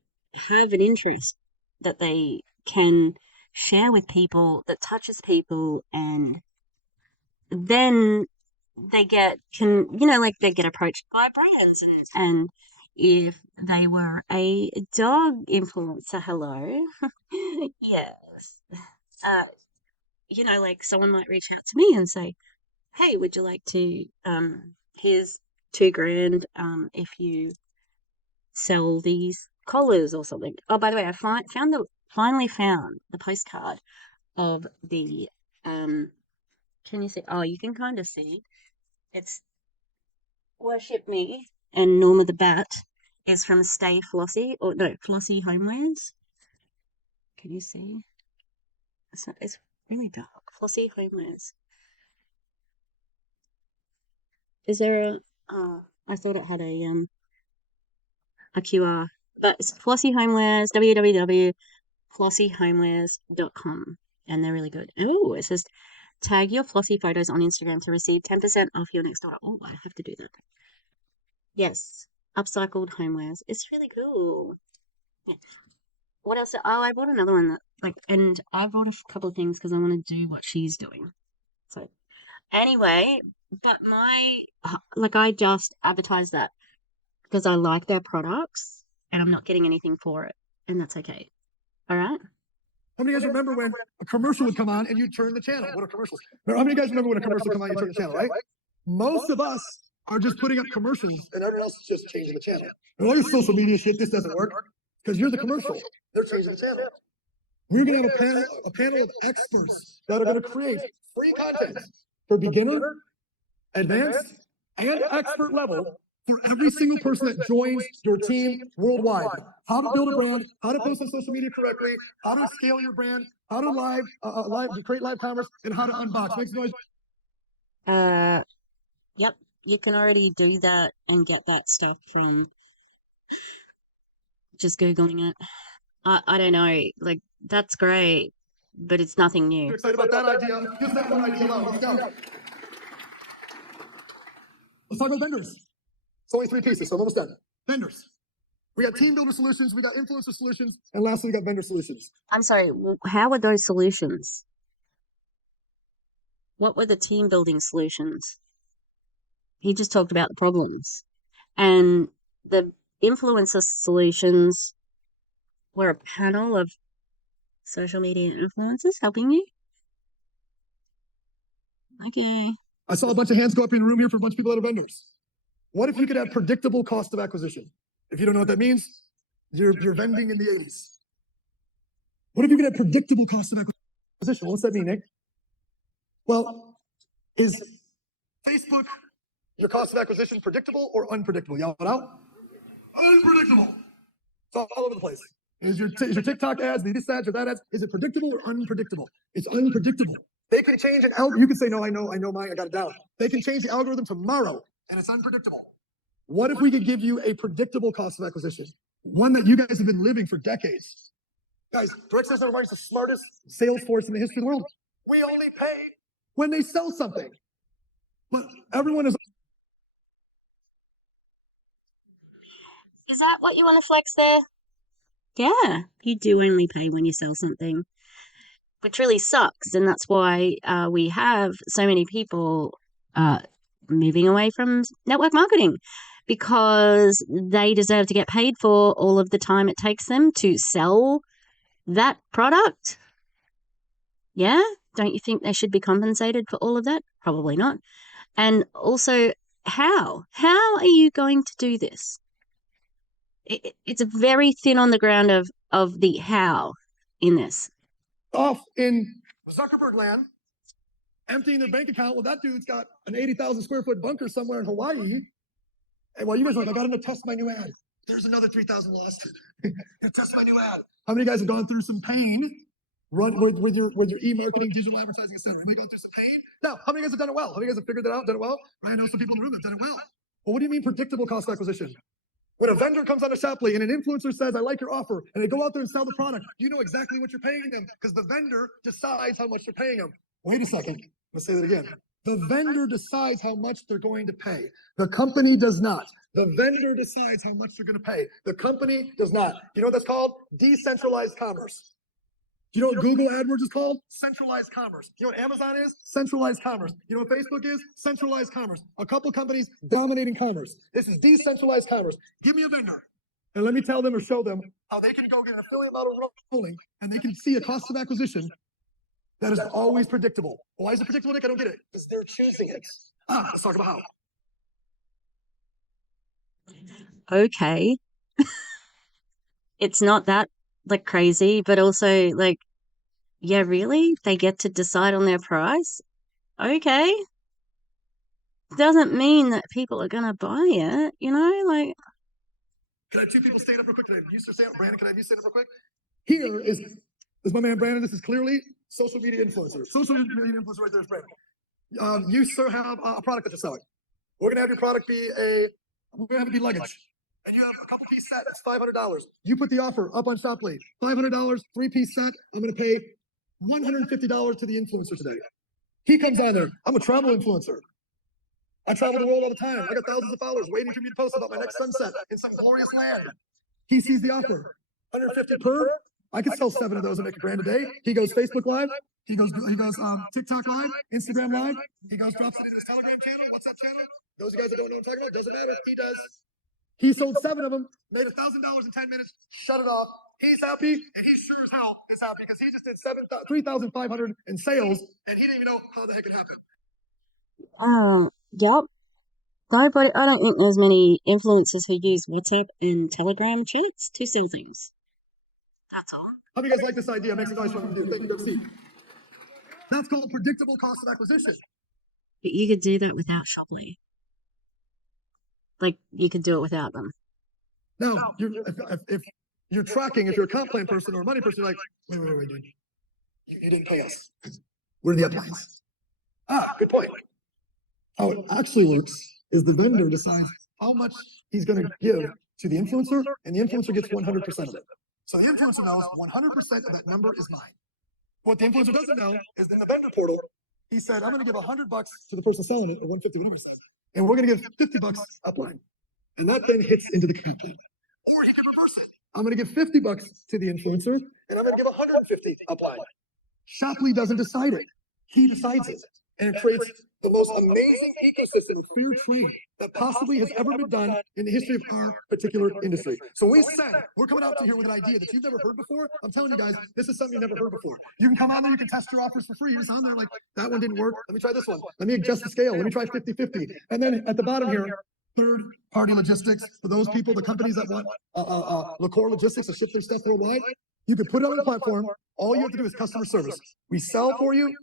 have an interest that they can share with people that touches people, and then they get they get approached by brands, and if they were a dog influencer, hello, yes, like someone might reach out to me and say, hey, would you like to here's $2,000 if you sell these collars or something. Oh, by the way, I finally found the postcard of the can you see? Oh, you can kind of see. It's Worship Me and Norma the Bat is from Stay Flossy, or no, Flossy Homewares. Can you see? It's really dark. Flossy Homewares. Is there I thought it had a QR. But it's Flossy Homewares, www.flossyhomewares.com. And they're really good. Oh, it says tag your flossy photos on Instagram to receive 10% off your next order. Oh, I have to do that. Yes, upcycled homewares. It's really cool. Yeah. What else? Oh, I bought another one and I bought a couple of things because I want to do what she's doing. So, anyway, but I just advertised that because I like their products and I'm not getting anything for it, and that's okay. All right. How many of you guys remember when a commercial would come on and you'd turn the channel? What are commercials? How many of you guys remember when a commercial would come on and you turn the channel, right? Most of us are just putting up commercials and everyone else is just changing the channel. And all your social media shit, this doesn't work because you're the commercial. They're changing the channel. We're going to have a panel of experts that are going to create free content for beginner, advanced, and expert level for every single person that joins your team worldwide. How to build a brand, how to post on social media correctly, how to scale your brand, how to create live commerce, and how to unbox. Make some noise. Yep. You can already do that and get that stuff from just Googling it. I don't know, like, that's great, but it's nothing new. You're excited about that idea? Just that one idea alone. Let's go. Let's talk about vendors. It's only 3 pieces, so I'm almost done. Vendors. We got team builder solutions, we got influencer solutions, and lastly, we got vendor solutions. I'm sorry, how are those solutions? What were the team building solutions? He just talked about the problems. And the influencer solutions were a panel of social media influencers helping you? Okay. I saw a bunch of hands go up in the room here for a bunch of people that are vendors. What if you could have predictable cost of acquisition? If you don't know what that means, you're vending in the 80s. What if you could have predictable cost of acquisition? What's that mean, Nick? Well, is Facebook, your cost of acquisition, predictable or unpredictable? Yell it out. Unpredictable. It's all over the place. Is your TikTok ads, this ads, or that ads, is it predictable or unpredictable? It's unpredictable. They can change an algorithm. You can say, no, I know mine, I got it down. They can change the algorithm tomorrow, and it's unpredictable. What if we could give you a predictable cost of acquisition? One that you guys have been living for decades. Guys, direct sales network marketing is the smartest sales force in the history of the world. We only pay when they sell something. But everyone is. Is that what you want to flex there? Yeah, you do only pay when you sell something, which really sucks. And that's why we have so many people moving away from network marketing, because they deserve to get paid for all of the time it takes them to sell that product. Yeah? Don't you think they should be compensated for all of that? Probably not. And also, how? How are you going to do this? It's very thin on the ground of the how in this. Off in Zuckerberg land, emptying their bank account. Well, that dude's got an 80,000 square foot bunker somewhere in Hawaii. And while you guys are like, I got him to test my new ad. There's another 3,000 lost. Test my new ad. How many guys have gone through some pain? Run with your e-marketing, digital advertising, etc. Anybody gone through some pain? Now, how many guys have done it well? How many guys have figured that out, done it well? I know some people in the room have done it well. Well, what do you mean predictable cost of acquisition? When a vendor comes on a Shopley and an influencer says, I like your offer, and they go out there and sell the product, you know exactly what you're paying them because the vendor decides how much you're paying them. Wait a second. Let's say that again. The vendor decides how much they're going to pay. The company does not. The vendor decides how much they're going to pay. The company does not. You know what that's called? Decentralized commerce. You know what Google AdWords is called? Centralized commerce. You know what Amazon is? Centralized commerce. You know what Facebook is? Centralized commerce. A couple companies dominating commerce. This is decentralized commerce. Give me a vendor, and let me tell them or show them how they can go get an affiliate model rolling, and they can see a cost of acquisition that is always predictable. Why is it predictable, Nick? I don't get it. Because they're choosing it. Let's talk about how. Okay. It's not that like crazy, but also like, yeah, really? They get to decide on their price? Okay. Doesn't mean that people are gonna buy it, you know, like. Can I have 2 people stand up real quick? Can I have you stand up? Brandon, can I have you stand up real quick? Here is my man Brandon. This is clearly social media influencer. Social media influencer right there is Brandon. You, sir, have a product that you're selling. We're gonna have your product be we're gonna have it be luggage. And you have a couple piece set that's $500. You put the offer up on Shoplay. $500, 3-piece set. I'm gonna pay $150 to the influencer today. He comes on there. I'm a travel influencer. I travel the world all the time. I got thousands of followers waiting for me to post about my next sunset in some glorious land. He sees the offer. 150 per. I could sell 7 of those and make $1,000 a day. He goes Facebook Live. He goes TikTok Live, Instagram Live. He goes drops it in his Telegram channel. What's that channel? Those of you guys that don't know what I'm talking about, doesn't matter. He does. He sold 7 of them, made $1,000 in 10 minutes, shut it off. He's happy, and he sure as hell is happy because he just did 3,500 in sales, and he didn't even know how the heck it happened. Yep. Nobody, I don't think there's many influencers who use WhatsApp and Telegram chats to sell things. That's all. How do you guys like this idea? Make some noise for them to do. Thank you, Steve. That's called predictable cost of acquisition. But you could do that without Shoplay. Like, you could do it without them. Now, if you're tracking, if you're a comp plan person or a money person, you're like, wait, dude. You didn't pay us. What are the uplines? Good point. How it actually works is the vendor decides how much he's going to give to the influencer, and the influencer gets 100% of it. So the influencer knows 100% of that number is mine. What the influencer doesn't know is in the vendor portal, he said, I'm going to give $100 to the person selling it, or 150, whatever it is, and we're going to give $50 upline. And that then hits into the campaign. Or he can reverse it. I'm going to give $50 to the influencer, and I'm going to give 150 upline. Shopley doesn't decide it. He decides it. And it creates the most amazing ecosystem of fair trade that possibly has ever been done in the history of our particular industry. So we said, we're coming out to here with an idea that you've never heard before. I'm telling you guys, this is something you've never heard before. You can come on there, you can test your offers for free. You're just on there like, that one didn't work. Let me try this one. Let me adjust the scale. Let me try 50-50. And then at the bottom here, third-party logistics for those people, the companies that want Lacore logistics to ship their stuff worldwide. You can put it on the platform. All you have to do is customer service. We sell for you.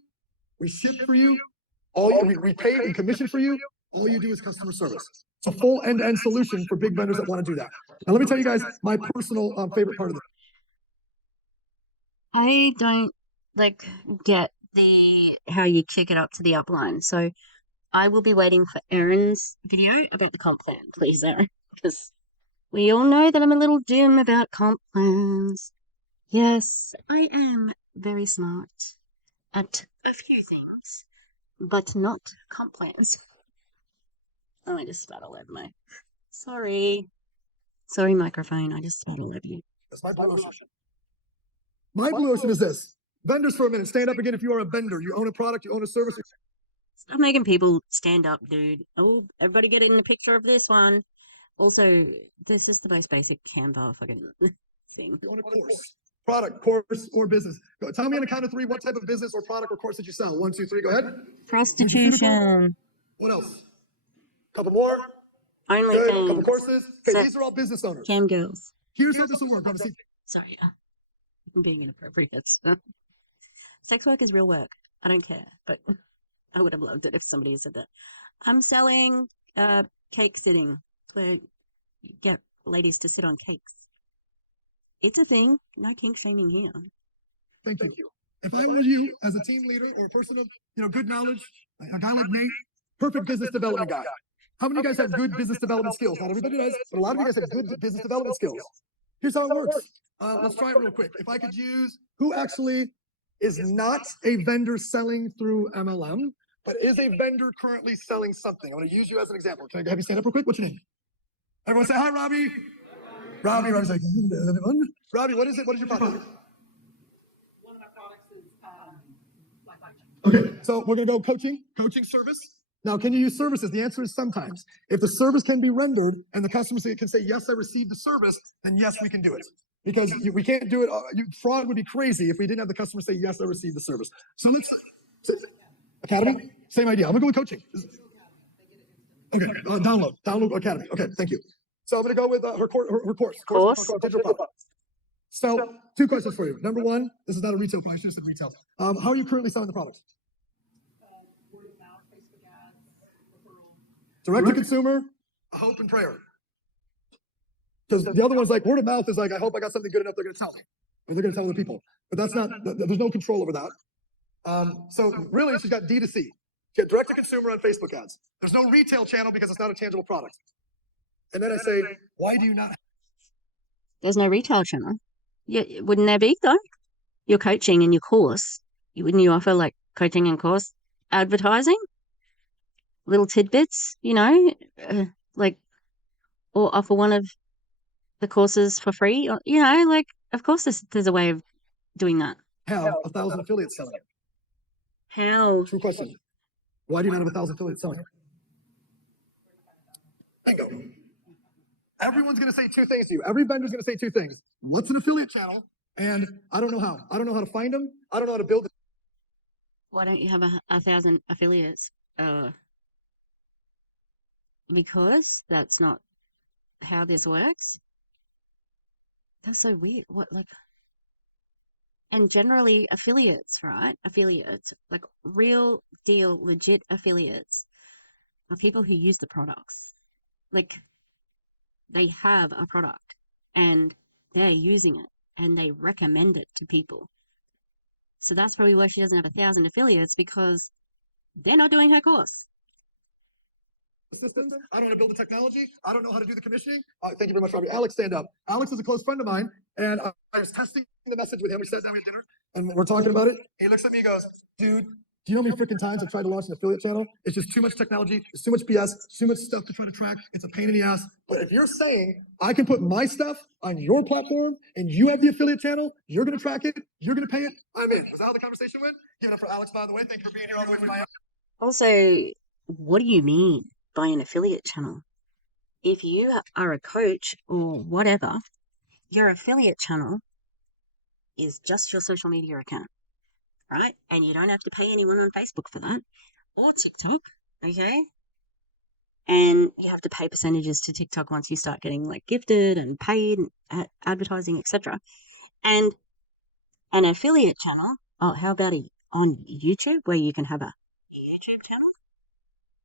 We ship for you. We pay and commission for you. All you do is customer service. It's a full end-to-end solution for big vendors that want to do that. Now, let me tell you guys my personal favorite part of this. I don't like get how you kick it up to the upline. So I will be waiting for Erin's video about the comp plan, please, Erin, because we all know that I'm a little dim about comp plans. Yes, I am very smart at a few things, but not comp plans. Oh, I just spat all over my. Sorry, microphone. I just spat all over you. That's my blue ocean. My blue ocean is this. Vendors for a minute. Stand up again if you are a vendor. You own a product, you own a service. Stop making people stand up, dude. Oh, everybody get in the picture of this one. Also, this is the most basic Canva fucking thing. You own a course, product, course, or business. Go, tell me on a count of three what type of business or product or course did you sell? 1, 2, 3, go ahead. Prostitution. What else? Couple more. Only Good. things. Couple courses. Okay, So- these are all business owners. Cam girls. Here's how this will work. See, Sorry, I'm being inappropriate. Sex work is real work. I don't care, but I would have loved it if somebody had said that. I'm selling cake sitting. It's where you get ladies to sit on cakes. It's a thing. No kink shaming here. thank you. If I were you as a team leader or a person of good knowledge, a guy like me, perfect business development guy. How many of you guys have good business development skills? Not everybody does, but a lot of you guys have good business development skills. Here's how it works. Let's try it real quick. If I could use who actually is not a vendor selling through MLM, but is a vendor currently selling something. I'm going to use you as an example. Can I have you stand up real quick? What's your name? Everyone say hi, Robbie. Robbie's like, Robbie, what is it? What is your product? One of my products is life coaching. Okay, so we're going to go coaching service. Now, can you use services? The answer is sometimes. If the service can be rendered and the customer can say, yes, I received the service, then yes, we can do it. Because we can't do it. Fraud would be crazy if we didn't have the customer say, yes, I received the service. So let's, Academy, same idea. I'm gonna go with coaching. Okay, download Academy. Okay, thank you. So I'm gonna go with her course called digital products. So 2 questions for you. Number 1, this is not a retail product. I should have said retail. How are you currently selling the products? Word of mouth, Facebook ads, referral. Direct to consumer, hope and prayer. Because the other one's like word of mouth is like, I hope I got something good enough they're going to tell me, or they're going to tell other people. But that's not. There's no control over that. So really, she's got D2C. She got direct to consumer on Facebook ads. There's no retail channel because it's not a tangible product. And then I say, why do you not? There's no retail channel. Yeah, wouldn't there be though? Your coaching and your course. Wouldn't you offer like coaching and course advertising? Little tidbits, like, or offer one of the courses for free. Or, like, of course there's a way of doing that. Have 1,000 affiliates selling it? How? True question. Why do you not have 1,000 affiliates selling it? Bingo. Everyone's going to say 2 things to you. Every vendor's going to say 2 things. What's an affiliate channel? And I don't know how. I don't know how to find them. I don't know how to build it. Why don't you have 1,000 affiliates? Because that's not how this works. That's so weird. And generally affiliates, right? Affiliates, like real deal, legit affiliates are people who use the products. Like they have a product and they're using it and they recommend it to people. So that's probably why she doesn't have 1,000 affiliates, because they're not doing her course. systems. I don't know how to build the technology. I don't know how to do the commissioning. Thank you very much, Robbie. Alex, stand up. Alex is a close friend of mine, and I was testing the message with him. We sat down, we had dinner, and we're talking about it. He looks at me and goes, dude, do you know how many freaking times I've tried to launch an affiliate channel? It's just too much technology. It's too much BS. It's too much stuff to try to track. It's a pain in the ass. But if you're saying I can put my stuff on your platform and you have the affiliate channel, you're going to track it, you're going to pay it, I'm in. Was that how the conversation went? Give it up for Alex, by the way. Thank you for being here all the way from Miami. Also, what do you mean by an affiliate channel? If you are a coach or whatever, your affiliate channel is just your social media account, right? And you don't have to pay anyone on Facebook for that or TikTok, okay? And you have to pay percentages to TikTok once you start getting like gifted and paid and advertising, etc. And an affiliate channel, oh, how about on YouTube where you can have a YouTube channel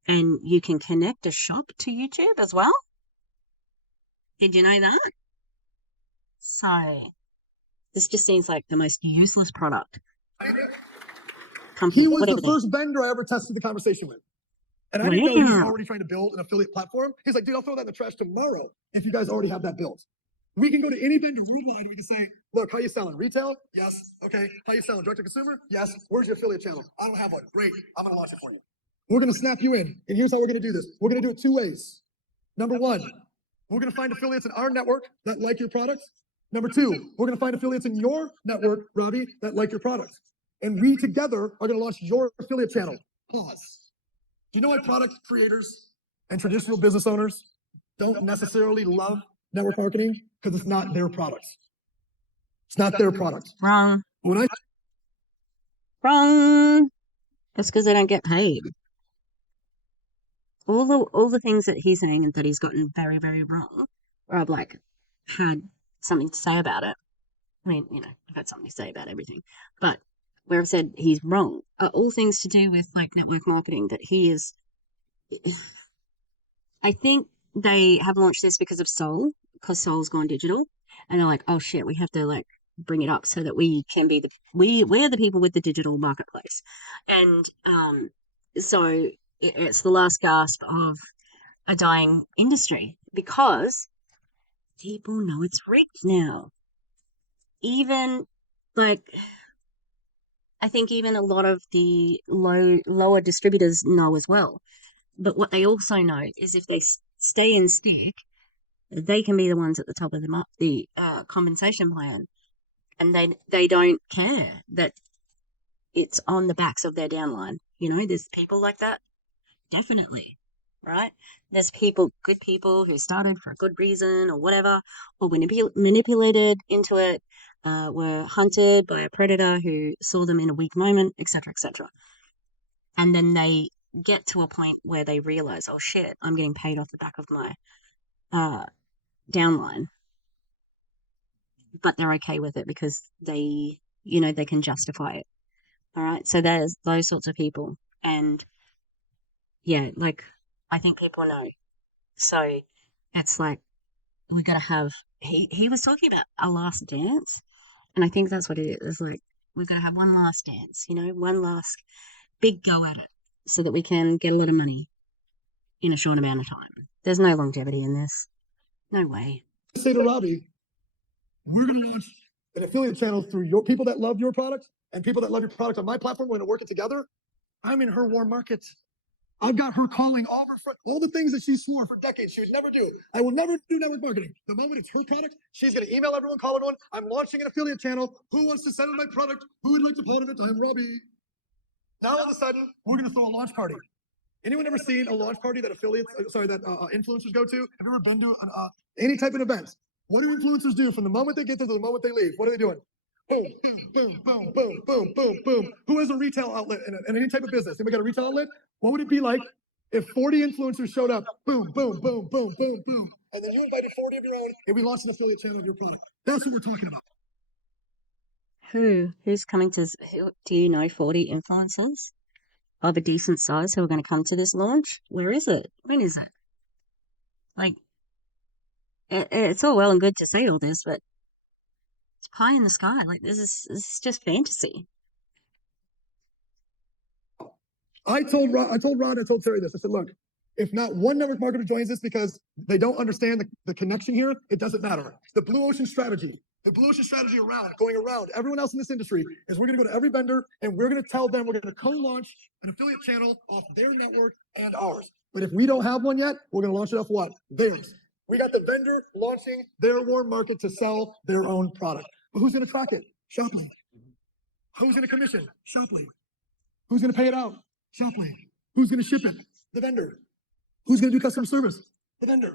and you can connect a shop to YouTube as well? Did you know that? So this just seems like the most useless product. Company, He was whatever the first vendor I ever tested the conversation with. And I didn't know he was already trying to build an affiliate platform. He's like, dude, I'll throw that in the trash tomorrow if you guys already have that built. We can go to any vendor worldwide and we can say, look, how you selling? Retail? Yes. Okay. How you selling? Direct to consumer? Yes. Where's your affiliate channel? I don't have one. Great. I'm going to launch it for you. We're going to snap you in. And here's how we're going to do this. We're going to do it two ways. Number one, we're going to find affiliates in our network that like your products. Number two, we're going to find affiliates in your network, Robbie, that like your products. And we together are going to launch your affiliate channel. Pause. Do you know why product creators and traditional business owners don't necessarily love network marketing? Because it's not their product. It's not their product. Wrong. When Wrong. That's because they don't get paid. All the things that he's saying and that he's gotten very, very wrong, or I've like had something to say about it. I mean, you know, I've had something to say about everything, but where I've said he's wrong are all things to do with like network marketing that he is. I think they have launched this because of Soul, because Soul's gone digital, and they're like, oh shit, we have to like bring it up so that we can be we're the people with the digital marketplace, and so it's the last gasp of a dying industry because people know it's rigged now. Even like I think even a lot of the lower distributors know as well. But what they also know is if they stay in stick, they can be the ones at the top of the compensation plan, and they don't care that it's on the backs of their downline. You know, there's people like that, definitely, right? There's good people who started for a good reason or whatever, or were manipulated into it, were hunted by a predator who saw them in a weak moment, etc., etc. And then they get to a point where they realize, oh shit, I'm getting paid off the back of my downline. But they're okay with it because they can justify it. All right. So there's those sorts of people. And yeah, like I think people know. So it's like we gotta have he was talking about a last dance, and I think that's what it is. Like we've got to have one last dance, one last big go at it so that we can get a lot of money in a short amount of time. There's no longevity in this. No way. say to Robbie, we're going to launch an affiliate channel through your people that love your product and people that love your product on my platform. We're going to work it together. I'm in her warm market. I've got her calling all the things that she swore for decades she would never do. I will never do network marketing. The moment it's her product, she's going to email everyone, call everyone. I'm launching an affiliate channel. Who wants to sell my product? Who would like to part of it? I'm Robbie. Now all of a sudden, we're going to throw a launch party. Anyone ever seen a launch party that influencers go to? Have you ever been to any type of event? What do influencers do from the moment they get there to the moment they leave? What are they doing? Boom, boom, boom, boom, boom, boom, boom. Who has a retail outlet in any type of business? Anybody got a retail outlet? What would it be like if 40 influencers showed up? Boom, boom, boom, boom, boom, boom. And then you invited 40 of your own and we launched an affiliate channel of your product. That's what we're talking about. Who's coming to, do you know 40 influencers of a decent size who are going to come to this launch? Where is it? When is it? Like, it's all well and good to say all this, but it's pie in the sky. Like, this is just fantasy. I told Rod, I told Terry this. I said, look, If not one network marketer joins this because they don't understand the connection here, it doesn't matter. The blue ocean strategy, going around everyone else in this industry is we're going to go to every vendor and we're going to tell them we're going to co-launch an affiliate channel off their network and ours. But if we don't have one yet, we're going to launch it off what? Theirs. We got the vendor launching their warm market to sell their own product. But who's going to track it? Shoply. Who's going to commission? Shoply. Who's going to pay it out? Shoply. Who's going to ship it? The vendor. Who's going to do customer service? The vendor.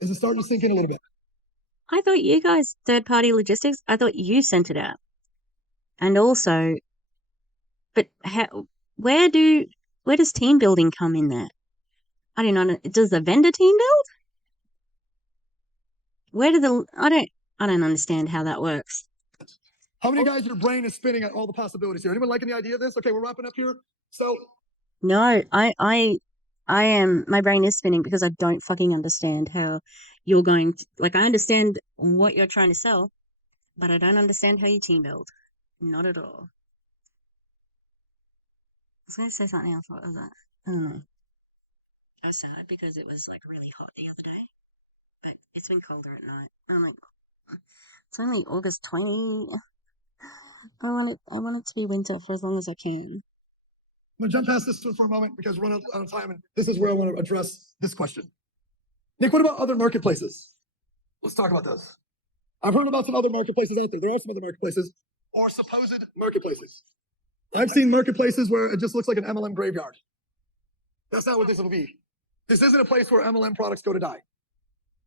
Is it starting to sink in a little bit? I thought you guys, third-party logistics, I thought you sent it out. And also, but where does team building come in there? I don't know. Does the vendor team build? I don't understand how that works. How many guys your brain is spinning at all the possibilities here? Anyone liking the idea of this? Okay, we're wrapping up here. So no, I am, my brain is spinning because I don't fucking understand how you're going to, like, I understand what you're trying to sell, but I don't understand how you team build. Not at all. I was going to say something else. What was that? I don't know. I was sad because it was like really hot the other day, but it's been colder at night. And I'm like, it's only August 20. I want it to be winter for as long as I can. I'm going to jump past this for a moment because we're running out of time, and this is where I want to address this question. Nick, what about other marketplaces? Let's talk about those. I've heard about some other marketplaces out there. There are some other marketplaces or supposed marketplaces. I've seen marketplaces where it just looks like an MLM graveyard. That's not what this will be. This isn't a place where MLM products go to die.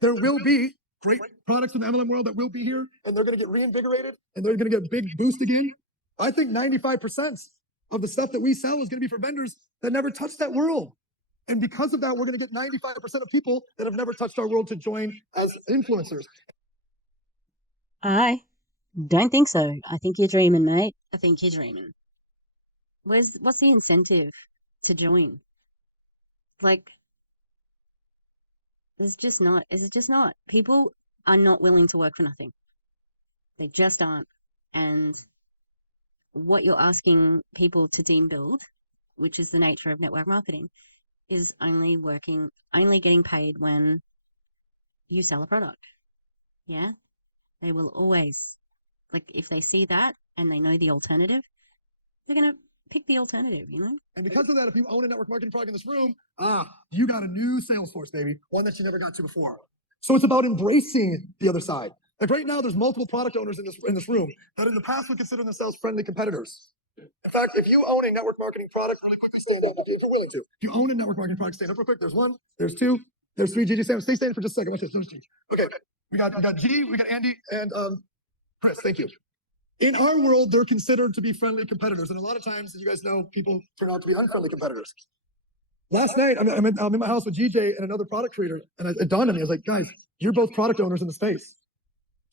There will be great products in the MLM world that will be here, and they're going to get reinvigorated, and they're going to get a big boost again. I think 95% of the stuff that we sell is going to be for vendors that never touched that world. And because of that, we're going to get 95% of people that have never touched our world to join as influencers. I don't think so. I think you're dreaming, mate. I think you're dreaming. What's the incentive to join? Like, is it just not? People are not willing to work for nothing. They just aren't. And what you're asking people to team build, which is the nature of network marketing, is only getting paid when you sell a product. Yeah? They will always, like, if they see that and they know the alternative, they're going to pick the alternative, you know? And because of that, if you own a network marketing product in this room, you got a new sales force, baby, one that you never got to before. So it's about embracing the other side. Like right now, there's multiple product owners in this room that in the past would consider themselves friendly competitors. In fact, if you own a network marketing product, really quickly stand up if you're willing to. If you own a network marketing product, stand up real quick. There's one, there's two, there's three. Gigi, stay standing for just a second. Watch this. There's G. Okay, we got G, we got Andy, and Chris. Thank you. In our world, they're considered to be friendly competitors, and a lot of times, as you guys know, people turn out to be unfriendly competitors. Last night, I'm in my house with GJ and another product creator, and it dawned on me. I was like, guys, you're both product owners in the space.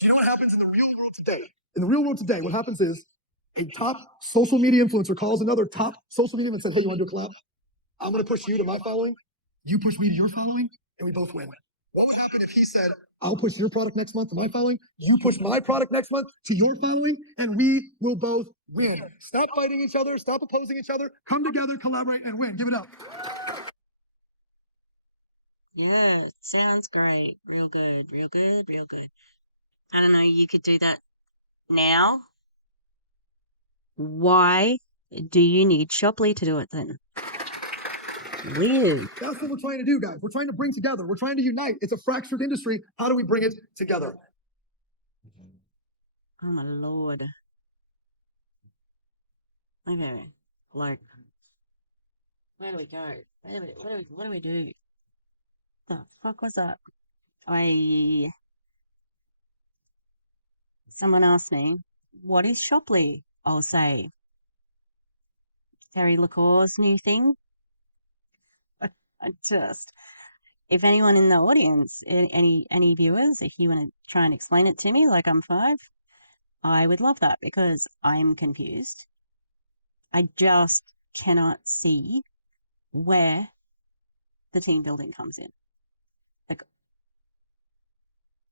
Do you know what happens in the real world today? In the real world today, what happens is a top social media influencer calls another top social media and says, hey, you want to do a collab? I'm going to push you to my following. You push me to your following, and we both win. What would happen if he said, I'll push your product next month to my following, you push my product next month to your following, and we will both win. Stop fighting each other, stop opposing each other, come together, collaborate, and win. Give it up. Yeah, sounds great. Real good, real good, real good. I don't know, you could do that now. Why do you need Shoply to do it then? Weird. That's what we're trying to do, guys. We're trying to bring together. We're trying to unite. It's a fractured industry. How do we bring it together? Oh my Lord. Okay, like, where do we go? What do we do? The fuck was that? Someone asked me, what is Shoply? I'll say, Terry Lacore's new thing. If anyone in the audience, any viewers, if you want to try and explain it to me like I'm 5, I would love that because I'm confused. I just cannot see where the team building comes in. Like,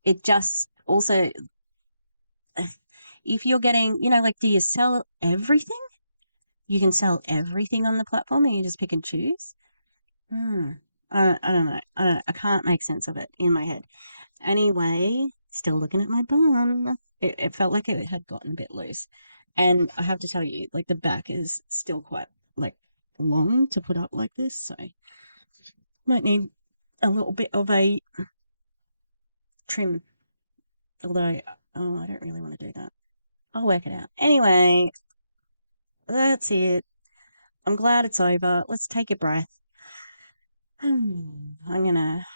it just also, if you're getting, like, do you sell everything? You can sell everything on the platform and you just pick and choose? I don't know. I can't make sense of it in my head. Anyway, still looking at my bum. It felt like it had gotten a bit loose. And I have to tell you, like, the back is still quite, like, long to put up like this, so might need a little bit of a trim. Although, oh, I don't really want to do that. I'll work it out. Anyway, that's it. I'm glad it's over. Let's take a breath. I'm gonna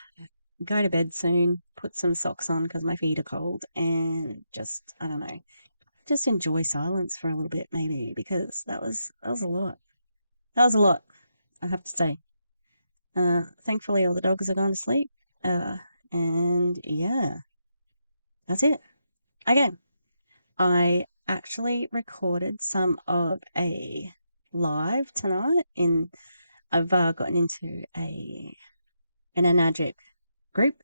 go to bed soon, put some socks on because my feet are cold, and just, I don't know, just enjoy silence for a little bit maybe, because that was a lot. That was a lot, I have to say. Thankfully all the dogs are gone to sleep. And yeah, that's it. Okay. I actually recorded some of a live tonight I've gotten into an Enagic group.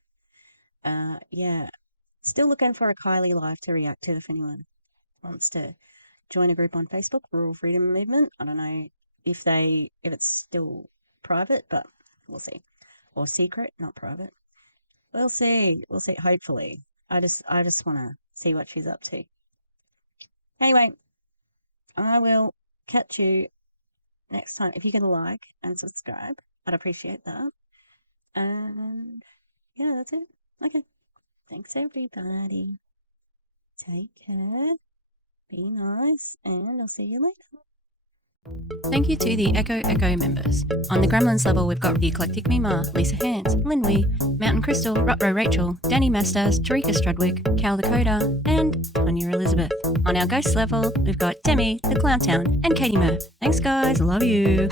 Yeah, still looking for a Kylie live to react to if anyone wants to join a group on Facebook, Rural Freedom Movement. I don't know if it's still private, but we'll see. Or secret, not private. We'll see. We'll see. Hopefully. I just want to see what she's up to. Anyway, I will catch you next time. If you can like and subscribe, I'd appreciate that. And yeah, that's it. Okay. Thanks, everybody. Take care. Be nice, and I'll see you later. Thank you to the Echo members. On the Gremlins level, we've got the Eclectic Mima, Lisa Hans, Lin Wee, Mountain Crystal, Rutro Rachel, Danny Mestas, Tarika Strudwick, Cal Dakota, and Anya Elizabeth. On our Ghost level, we've got Demi, the Clown Town, and Katie Murph. Thanks, guys. Love you.